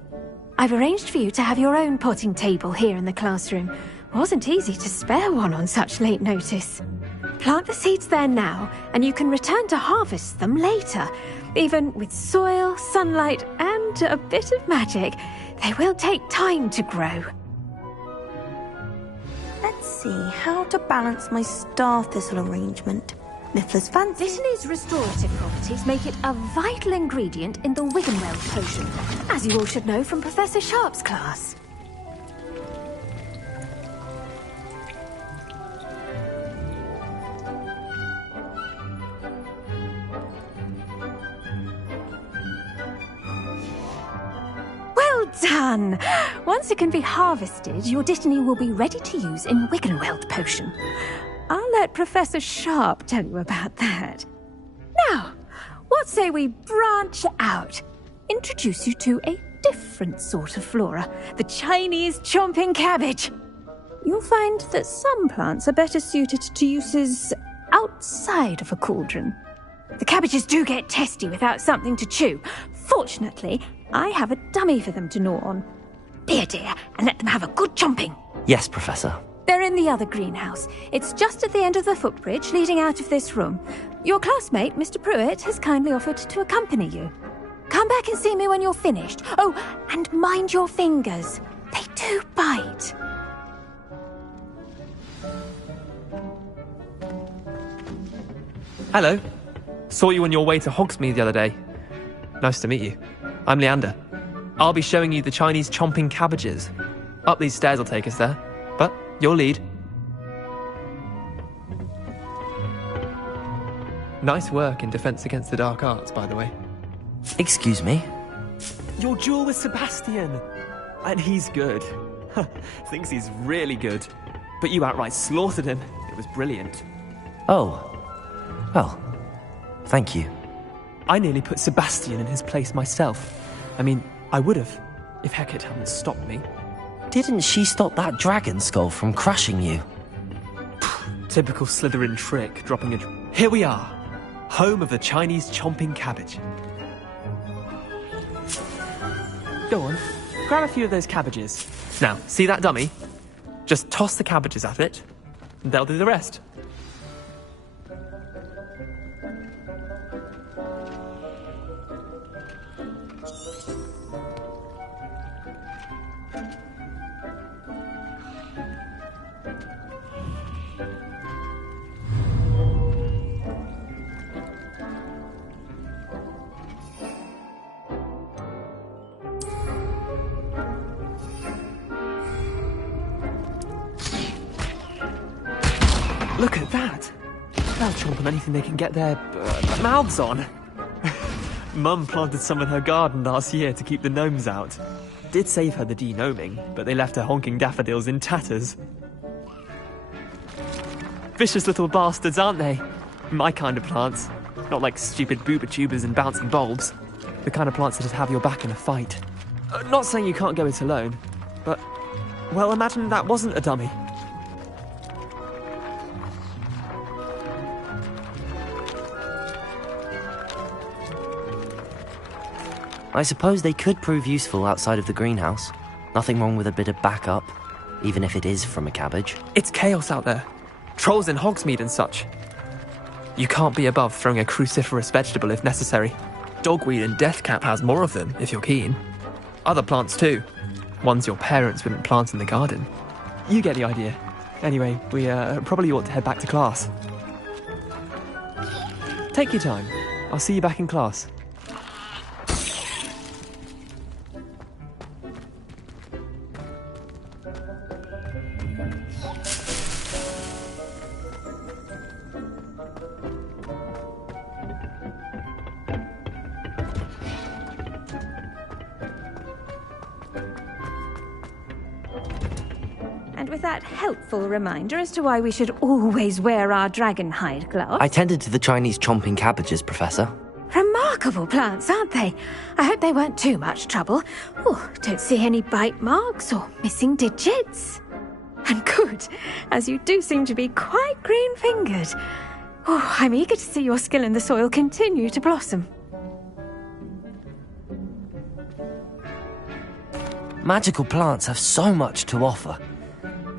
I've arranged for you to have your own potting table here in the classroom. Wasn't easy to spare one on such late notice. Plant the seeds there now, and you can return to harvest them later. Even with soil, sunlight, and a bit of magic, they will take time to grow. Let's see how to balance my star thistle arrangement. Niffler's fancy. Dittany's restorative properties make it a vital ingredient in the Wiggenweld potion, as you all should know from Professor Sharp's class. Well done! Once it can be harvested, your dittany will be ready to use in Wiggenweld potion. I'll let Professor Sharp tell you about that. Now, what say we branch out? Introduce you to a different sort of flora, the Chinese chomping cabbage. You'll find that some plants are better suited to uses outside of a cauldron. The cabbages do get testy without something to chew. Fortunately, I have a dummy for them to gnaw on. Be a dear and let them have a good chomping. Yes, Professor. They're in the other greenhouse. It's just at the end of the footbridge leading out of this room. Your classmate, Mr. Pruitt, has kindly offered to accompany you. Come back and see me when you're finished. Oh, and mind your fingers. They do bite. Hello. Saw you on your way to Hogsmeade the other day. Nice to meet you. I'm Leander. I'll be showing you the Chinese chomping cabbages. Up these stairs will take us there, but you'll lead. Nice work in Defense Against the Dark Arts, by the way. Excuse me? Your duel with Sebastian! And he's good. Thinks he's really good. But you outright slaughtered him. It was brilliant. Oh. Well, thank you. I nearly put Sebastian in his place myself. I mean, I would have, if Hecate hadn't stopped me. Didn't she stop that dragon skull from crushing you? Typical Slytherin trick, dropping a... Here we are, home of the Chinese chomping cabbage. Go on, grab a few of those cabbages. Now, see that dummy? Just toss the cabbages at it, and they'll do the rest. Look at that! They'll chomp on anything they can get their mouths on. Mum planted some in her garden last year to keep the gnomes out. Did save her the de-gnoming, but they left her honking daffodils in tatters. Vicious little bastards, aren't they? My kind of plants. Not like stupid booba tubers and bouncing bulbs. The kind of plants that'd have your back in a fight. Not saying you can't go it alone, but... well, imagine that wasn't a dummy. I suppose they could prove useful outside of the greenhouse. Nothing wrong with a bit of backup, even if it is from a cabbage. It's chaos out there. Trolls in Hogsmeade and such. You can't be above throwing a cruciferous vegetable if necessary. Dogweed and deathcap has more of them, if you're keen. Other plants too. Ones your parents wouldn't plant in the garden. You get the idea. Anyway, we probably ought to head back to class. Take your time. I'll see you back in class. Helpful reminder as to why we should always wear our dragon hide gloves. I tended to the Chinese chomping cabbages, Professor. Remarkable plants, aren't they? I hope they weren't too much trouble. Oh, don't see any bite marks or missing digits. And good, as you do seem to be quite green-fingered. Oh, I'm eager to see your skill in the soil continue to blossom. Magical plants have so much to offer.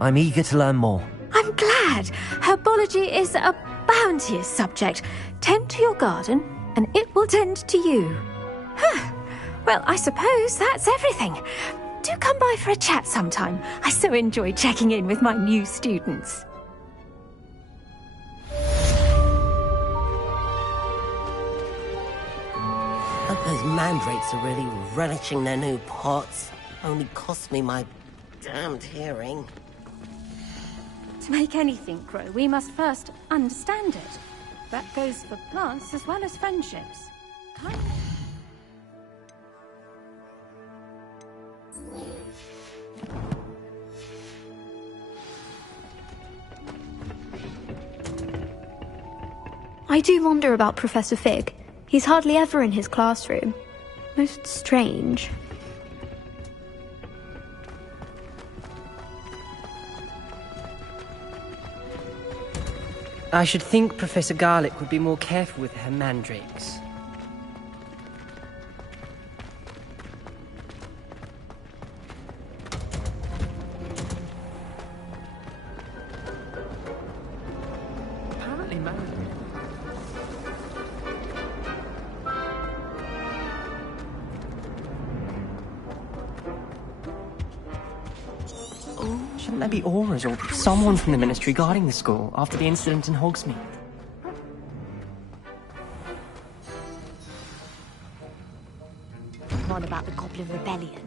I'm eager to learn more. I'm glad. Herbology is a bounteous subject. Tend to your garden, and it will tend to you. Well, I suppose that's everything. Do come by for a chat sometime. I so enjoy checking in with my new students. Hope those mandrakes are really relishing their new pots. Only cost me my damned hearing. To make anything grow, we must first understand it. That goes for plants as well as friendships. I do wonder about Professor Fig. He's hardly ever in his classroom. Most strange. I should think Professor Garlick would be more careful with her mandrakes. Apparently Shouldn't there be auras or someone from the Ministry guarding the school after the incident in Hogsmeade? on about the Goblin Rebellion.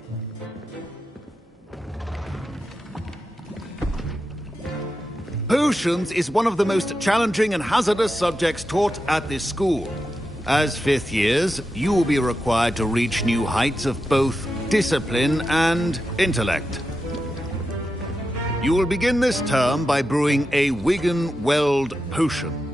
Potions is one of the most challenging and hazardous subjects taught at this school. As fifth years, you will be required to reach new heights of both discipline and intellect. You will begin this term by brewing a Wiggenweld potion.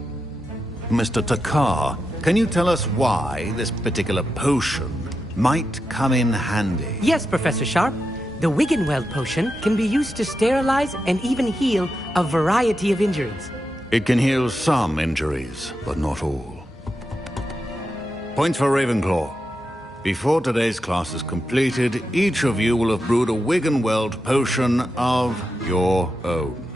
Mr. Takar, can you tell us why this particular potion might come in handy? Yes, Professor Sharp. The Wiggenweld potion can be used to sterilize and even heal a variety of injuries. It can heal some injuries, but not all. Points for Ravenclaw. Before today's class is completed, each of you will have brewed a Wiggenweld potion of your own.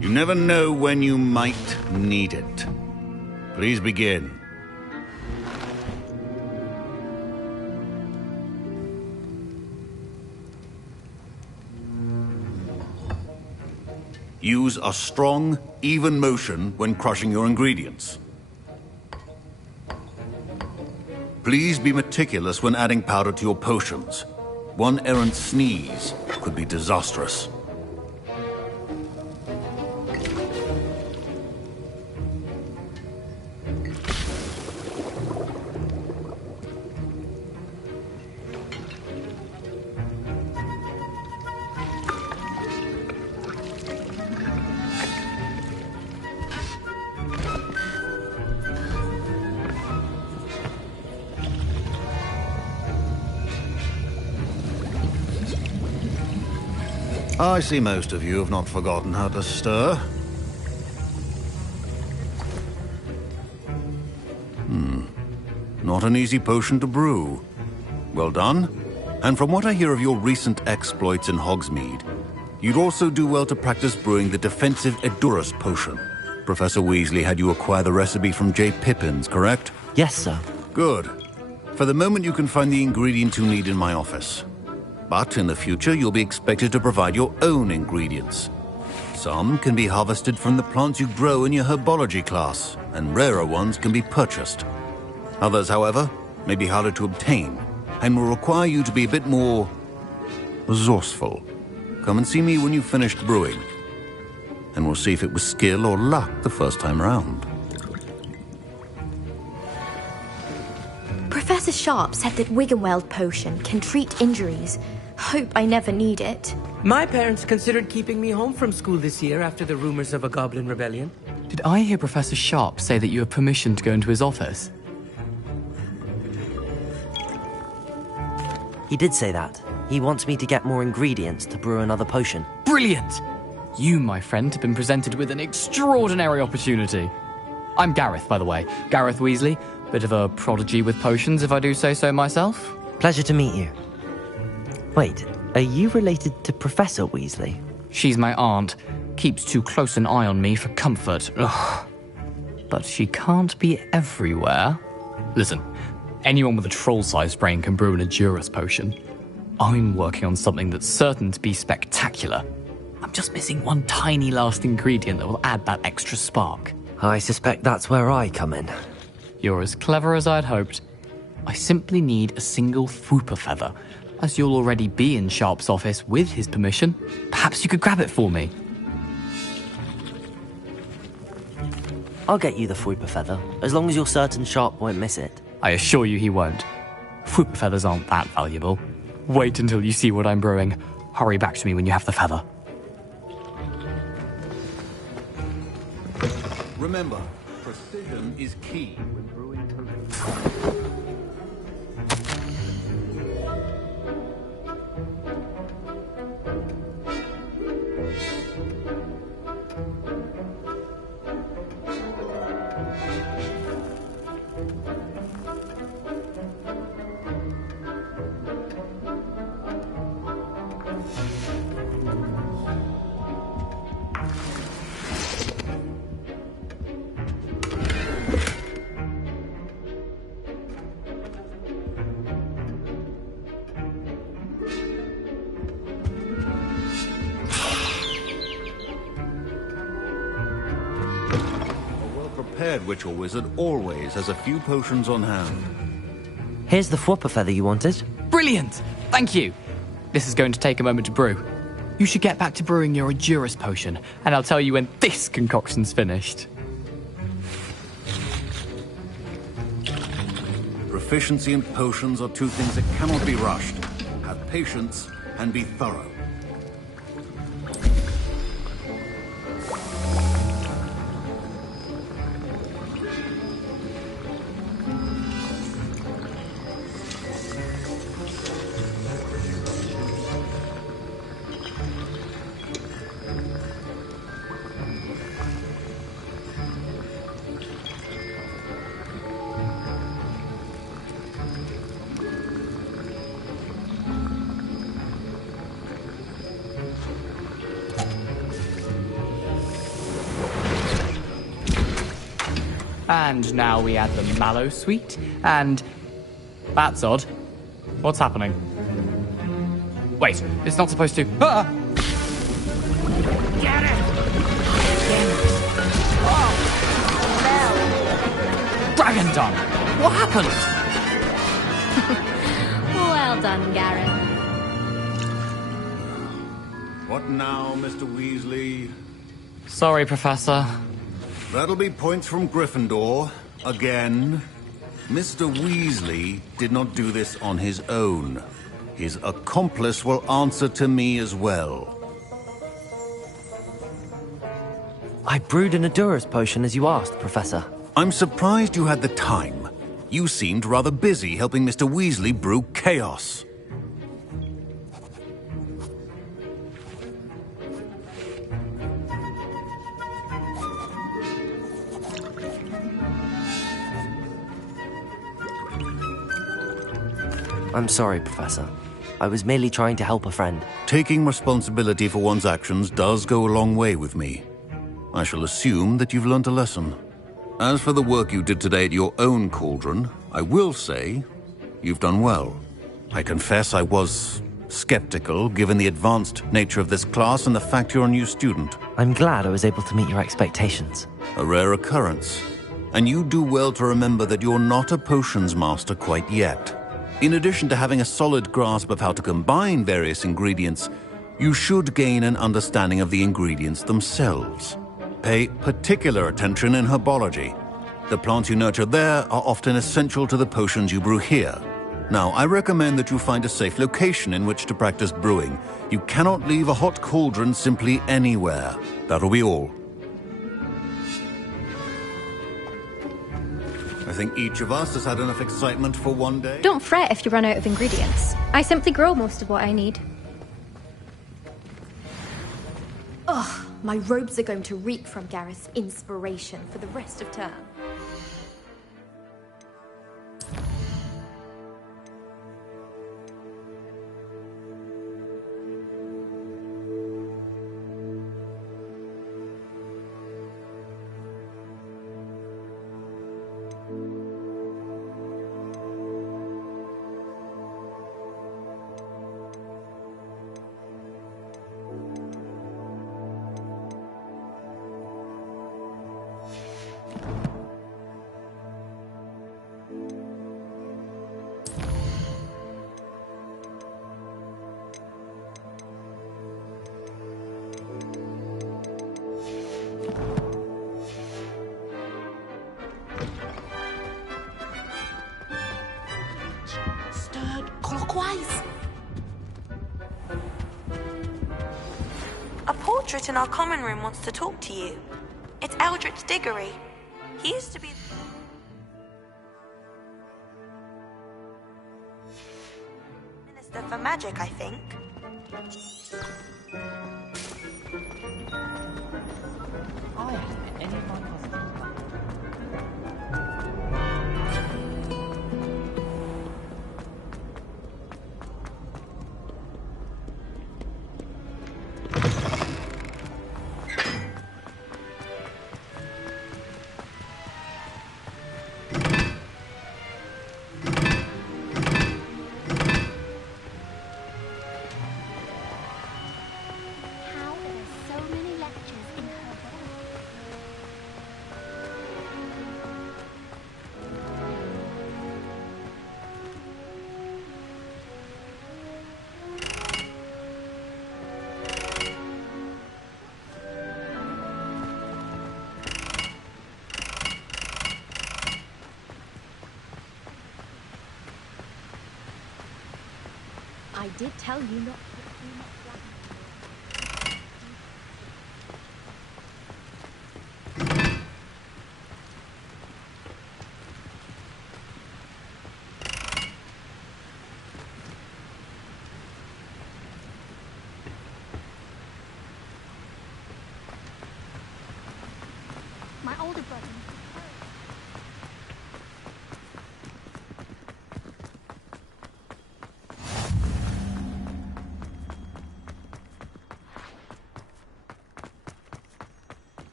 You never know when you might need it. Please begin. Use a strong, even motion when crushing your ingredients. Please be meticulous when adding powder to your potions. One errant sneeze could be disastrous. I see most of you have not forgotten how to stir. Not an easy potion to brew. Well done. And from what I hear of your recent exploits in Hogsmeade, you'd also do well to practice brewing the defensive Edurus potion. Professor Weasley had you acquire the recipe from J. Pippin's, correct? Yes, sir. Good. For the moment, you can find the ingredients you need in my office. But in the future, you'll be expected to provide your own ingredients. Some can be harvested from the plants you grow in your herbology class, and rarer ones can be purchased. Others, however, may be harder to obtain, and will require you to be a bit more resourceful. Come and see me when you've finished brewing, and we'll see if it was skill or luck the first time round. Professor Sharp said that Wiggenweld potion can treat injuries. Hope I never need it. My parents considered keeping me home from school this year after the rumors of a Goblin Rebellion. Did I hear Professor Sharp say that you have permission to go into his office? He did say that. He wants me to get more ingredients to brew another potion. Brilliant! You, my friend, have been presented with an extraordinary opportunity. I'm Gareth, by the way. Gareth Weasley. Bit of a prodigy with potions, if I do say so myself. Pleasure to meet you. Wait, are you related to Professor Weasley? She's my aunt. Keeps too close an eye on me for comfort. Ugh. But she can't be everywhere. Listen, anyone with a troll-sized brain can brew an Edurus potion. I'm working on something that's certain to be spectacular. I'm just missing one tiny last ingredient that will add that extra spark. I suspect that's where I come in. You're as clever as I'd hoped. I simply need a single Fwooper feather. As you'll already be in Sharp's office with his permission, perhaps you could grab it for me. I'll get you the Fwooper feather, as long as you're certain Sharp won't miss it. I assure you he won't. Fwooper feathers aren't that valuable. Wait until you see what I'm brewing. Hurry back to me when you have the feather. Remember, precision is key when brewing potions. Witch or wizard always has a few potions on hand. Here's the Fwopper feather you wanted. Brilliant! Thank you. This is going to take a moment to brew. You should get back to brewing your Endurus potion, and I'll tell you when this concoction's finished. Proficiency and potions are two things that cannot be rushed. Have patience and be thorough. And now we add the mallow sweet, and... That's odd. What's happening? Wait, it's not supposed to... Ah! Get it! Dragon Tongue! What happened? Well done, Gareth. What now, Mr. Weasley? Sorry, Professor. That'll be points from Gryffindor. Again. Mr. Weasley did not do this on his own. His accomplice will answer to me as well. I brewed an Endurus potion as you asked, Professor. I'm surprised you had the time. You seemed rather busy helping Mr. Weasley brew chaos. I'm sorry, Professor. I was merely trying to help a friend. Taking responsibility for one's actions does go a long way with me. I shall assume that you've learnt a lesson. As for the work you did today at your own cauldron, I will say you've done well. I confess I was skeptical, given the advanced nature of this class and the fact you're a new student. I'm glad I was able to meet your expectations. A rare occurrence. And you do well to remember that you're not a potions master quite yet. In addition to having a solid grasp of how to combine various ingredients, you should gain an understanding of the ingredients themselves. Pay particular attention in herbology. The plants you nurture there are often essential to the potions you brew here. Now, I recommend that you find a safe location in which to practice brewing. You cannot leave a hot cauldron simply anywhere. That'll be all. I think each of us has had enough excitement for one day. Don't fret if you run out of ingredients. I simply grow most of what I need. Ugh, my robes are going to reek from Gareth's inspiration for the rest of term. Clockwise. A portrait in our common room wants to talk to you. It's Eldritch Diggory. He used to be... Minister for Magic, I think. I did tell you not to. My older brother.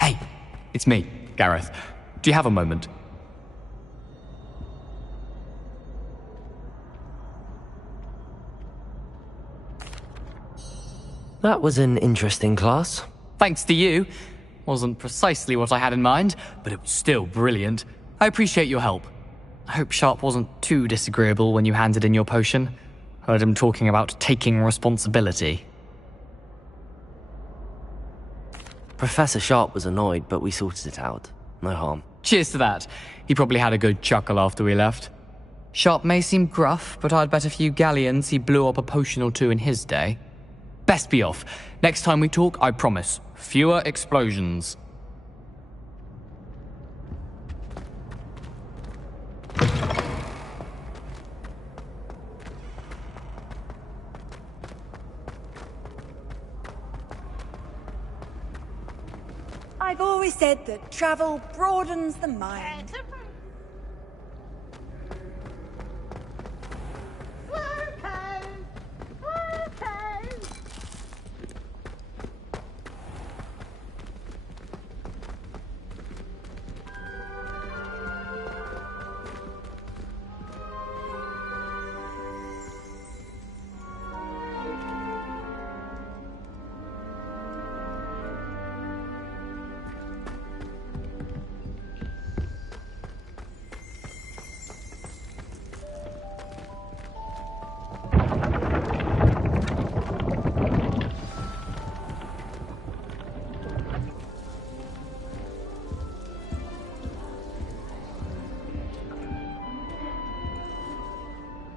Hey, it's me, Gareth. Do you have a moment? That was an interesting class. Thanks to you. Wasn't precisely what I had in mind, but it was still brilliant. I appreciate your help. I hope Sharp wasn't too disagreeable when you handed in your potion. Heard him talking about taking responsibility. Professor Sharp was annoyed, but we sorted it out. No harm. Cheers to that. He probably had a good chuckle after we left. Sharp may seem gruff, but I'd bet a few galleons he blew up a potion or two in his day. Best be off. Next time we talk, I promise. Fewer explosions. I've always said that travel broadens the mind.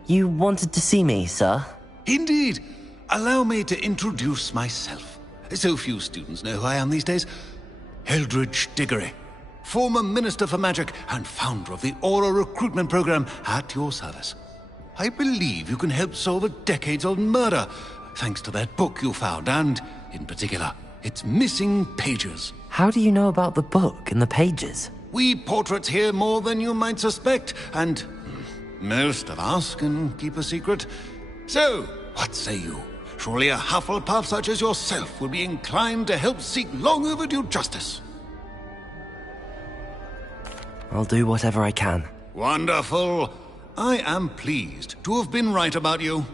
You wanted to see me, sir? Indeed. Allow me to introduce myself. So few students know who I am these days. Eldridge Diggory, former Minister for Magic and founder of the Aura Recruitment Program, at your service. I believe you can help solve a decades-old murder, thanks to that book you found, and, in particular, its missing pages. How do you know about the book and the pages? We portraits here more than you might suspect, and most of us can keep a secret. So, what say you? Surely a Hufflepuff such as yourself would be inclined to help seek long overdue justice. I'll do whatever I can. Wonderful. I am pleased to have been right about you.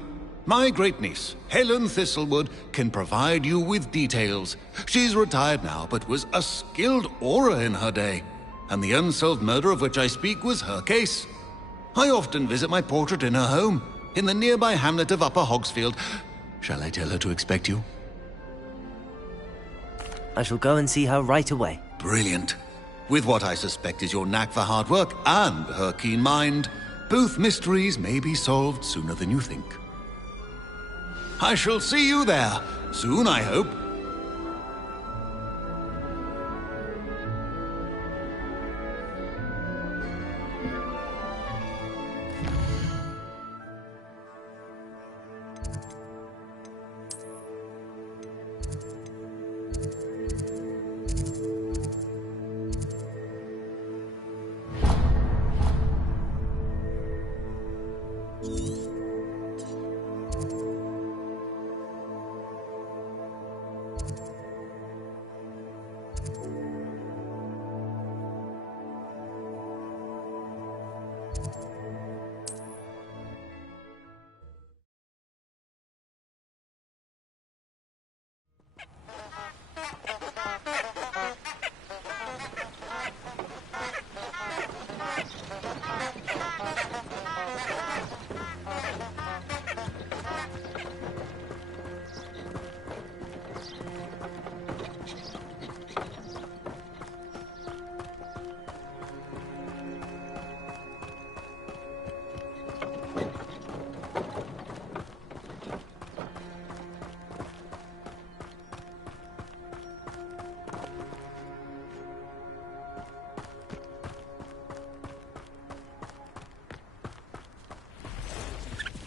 My great-niece, Helen Thistlewood, can provide you with details. She's retired now, but was a skilled aura in her day. And the unsolved murder of which I speak was her case. I often visit my portrait in her home, in the nearby hamlet of Upper Hogsfield. Shall I tell her to expect you? I shall go and see her right away. Brilliant. With what I suspect is your knack for hard work and her keen mind, both mysteries may be solved sooner than you think. I shall see you there, soon I hope.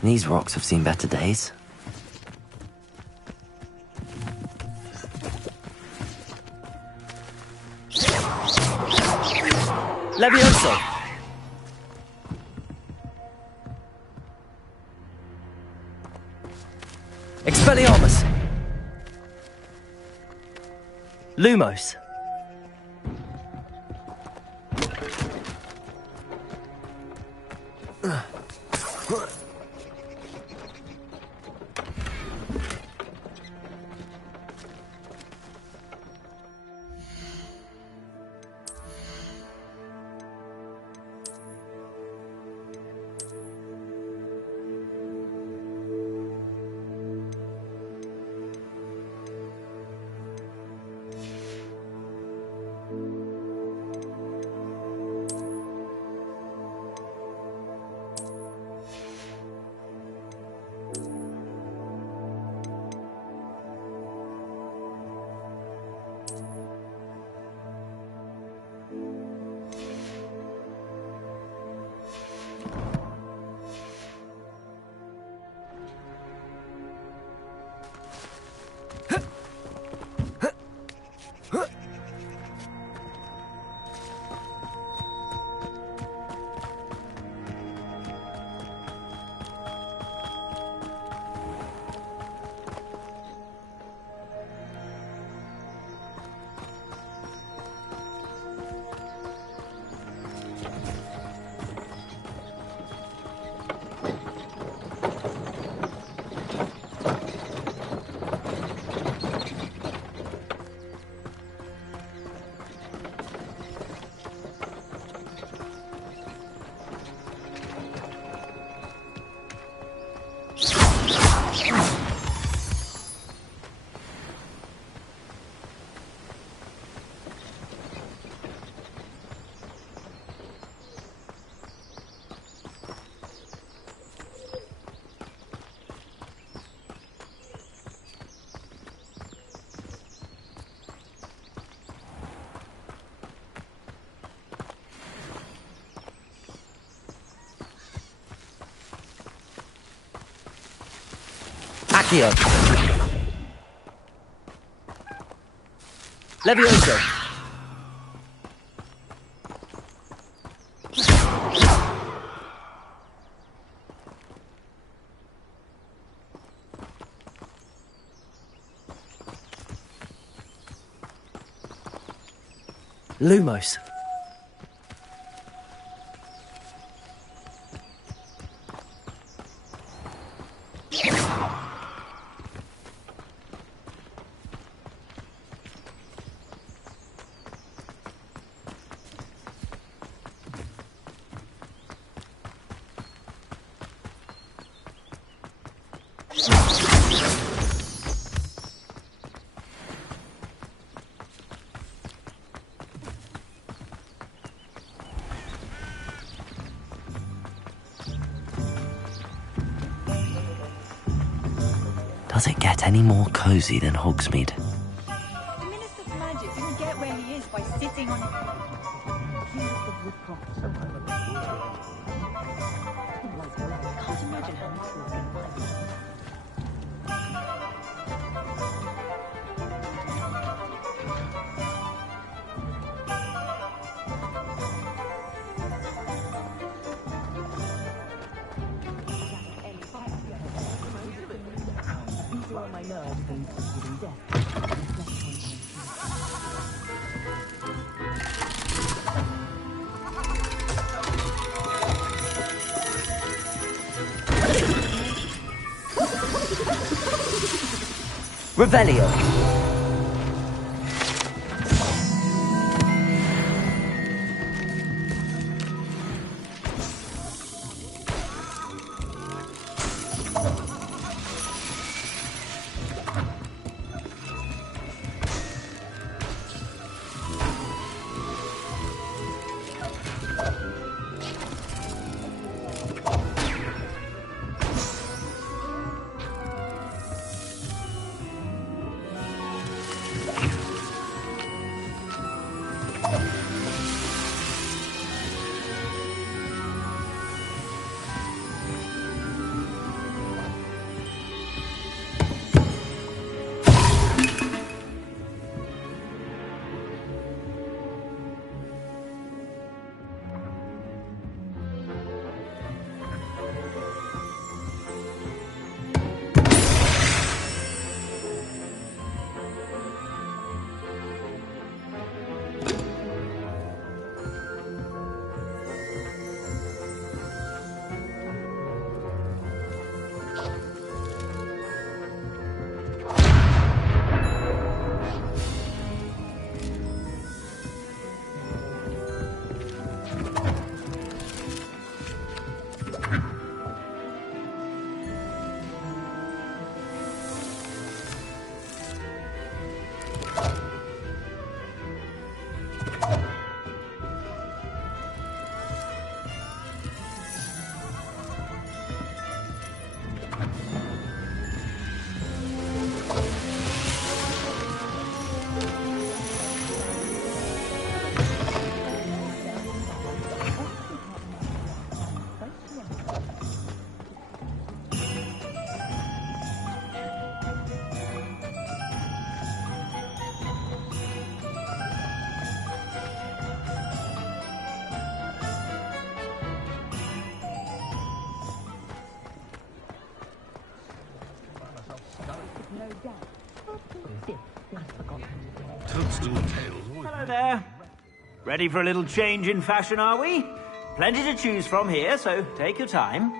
These rocks have seen better days. Levioso! Expelliarmus! Lumos! Accio! Levioso! Lumos! Does it get any more cozy than Hogsmeade? The Minister's magic didn't get where he is by sitting on Can't imagine how much will get Revelio! Hello there. Ready for a little change in fashion, are we? Plenty to choose from here, so take your time.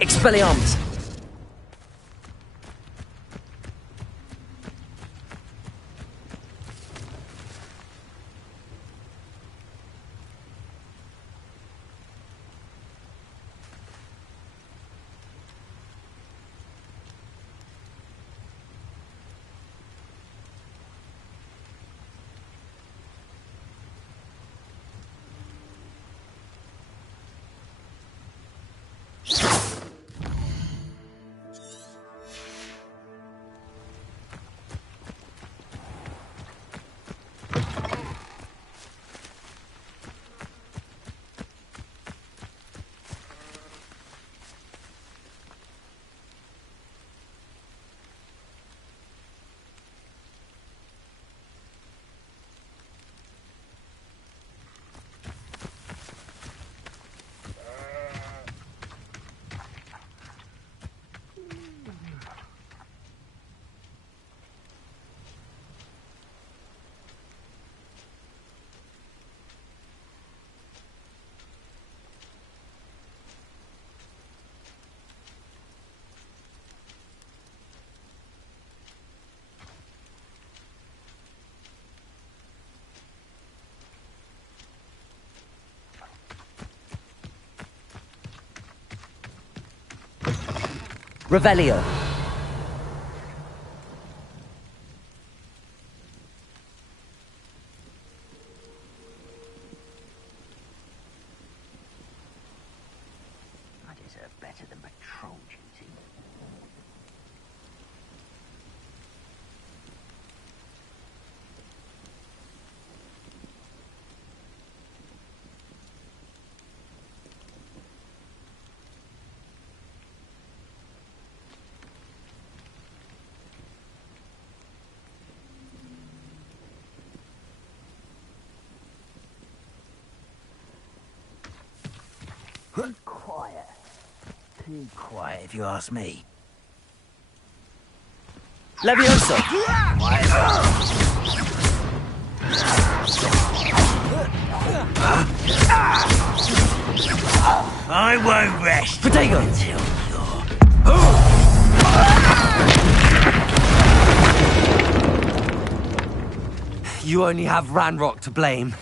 Expelliarmus! Revelio. I deserve better than patrol duty. Quiet. Too quiet, if you ask me. Levioso. I won't rest. Protego. Until You only have Ranrock to blame.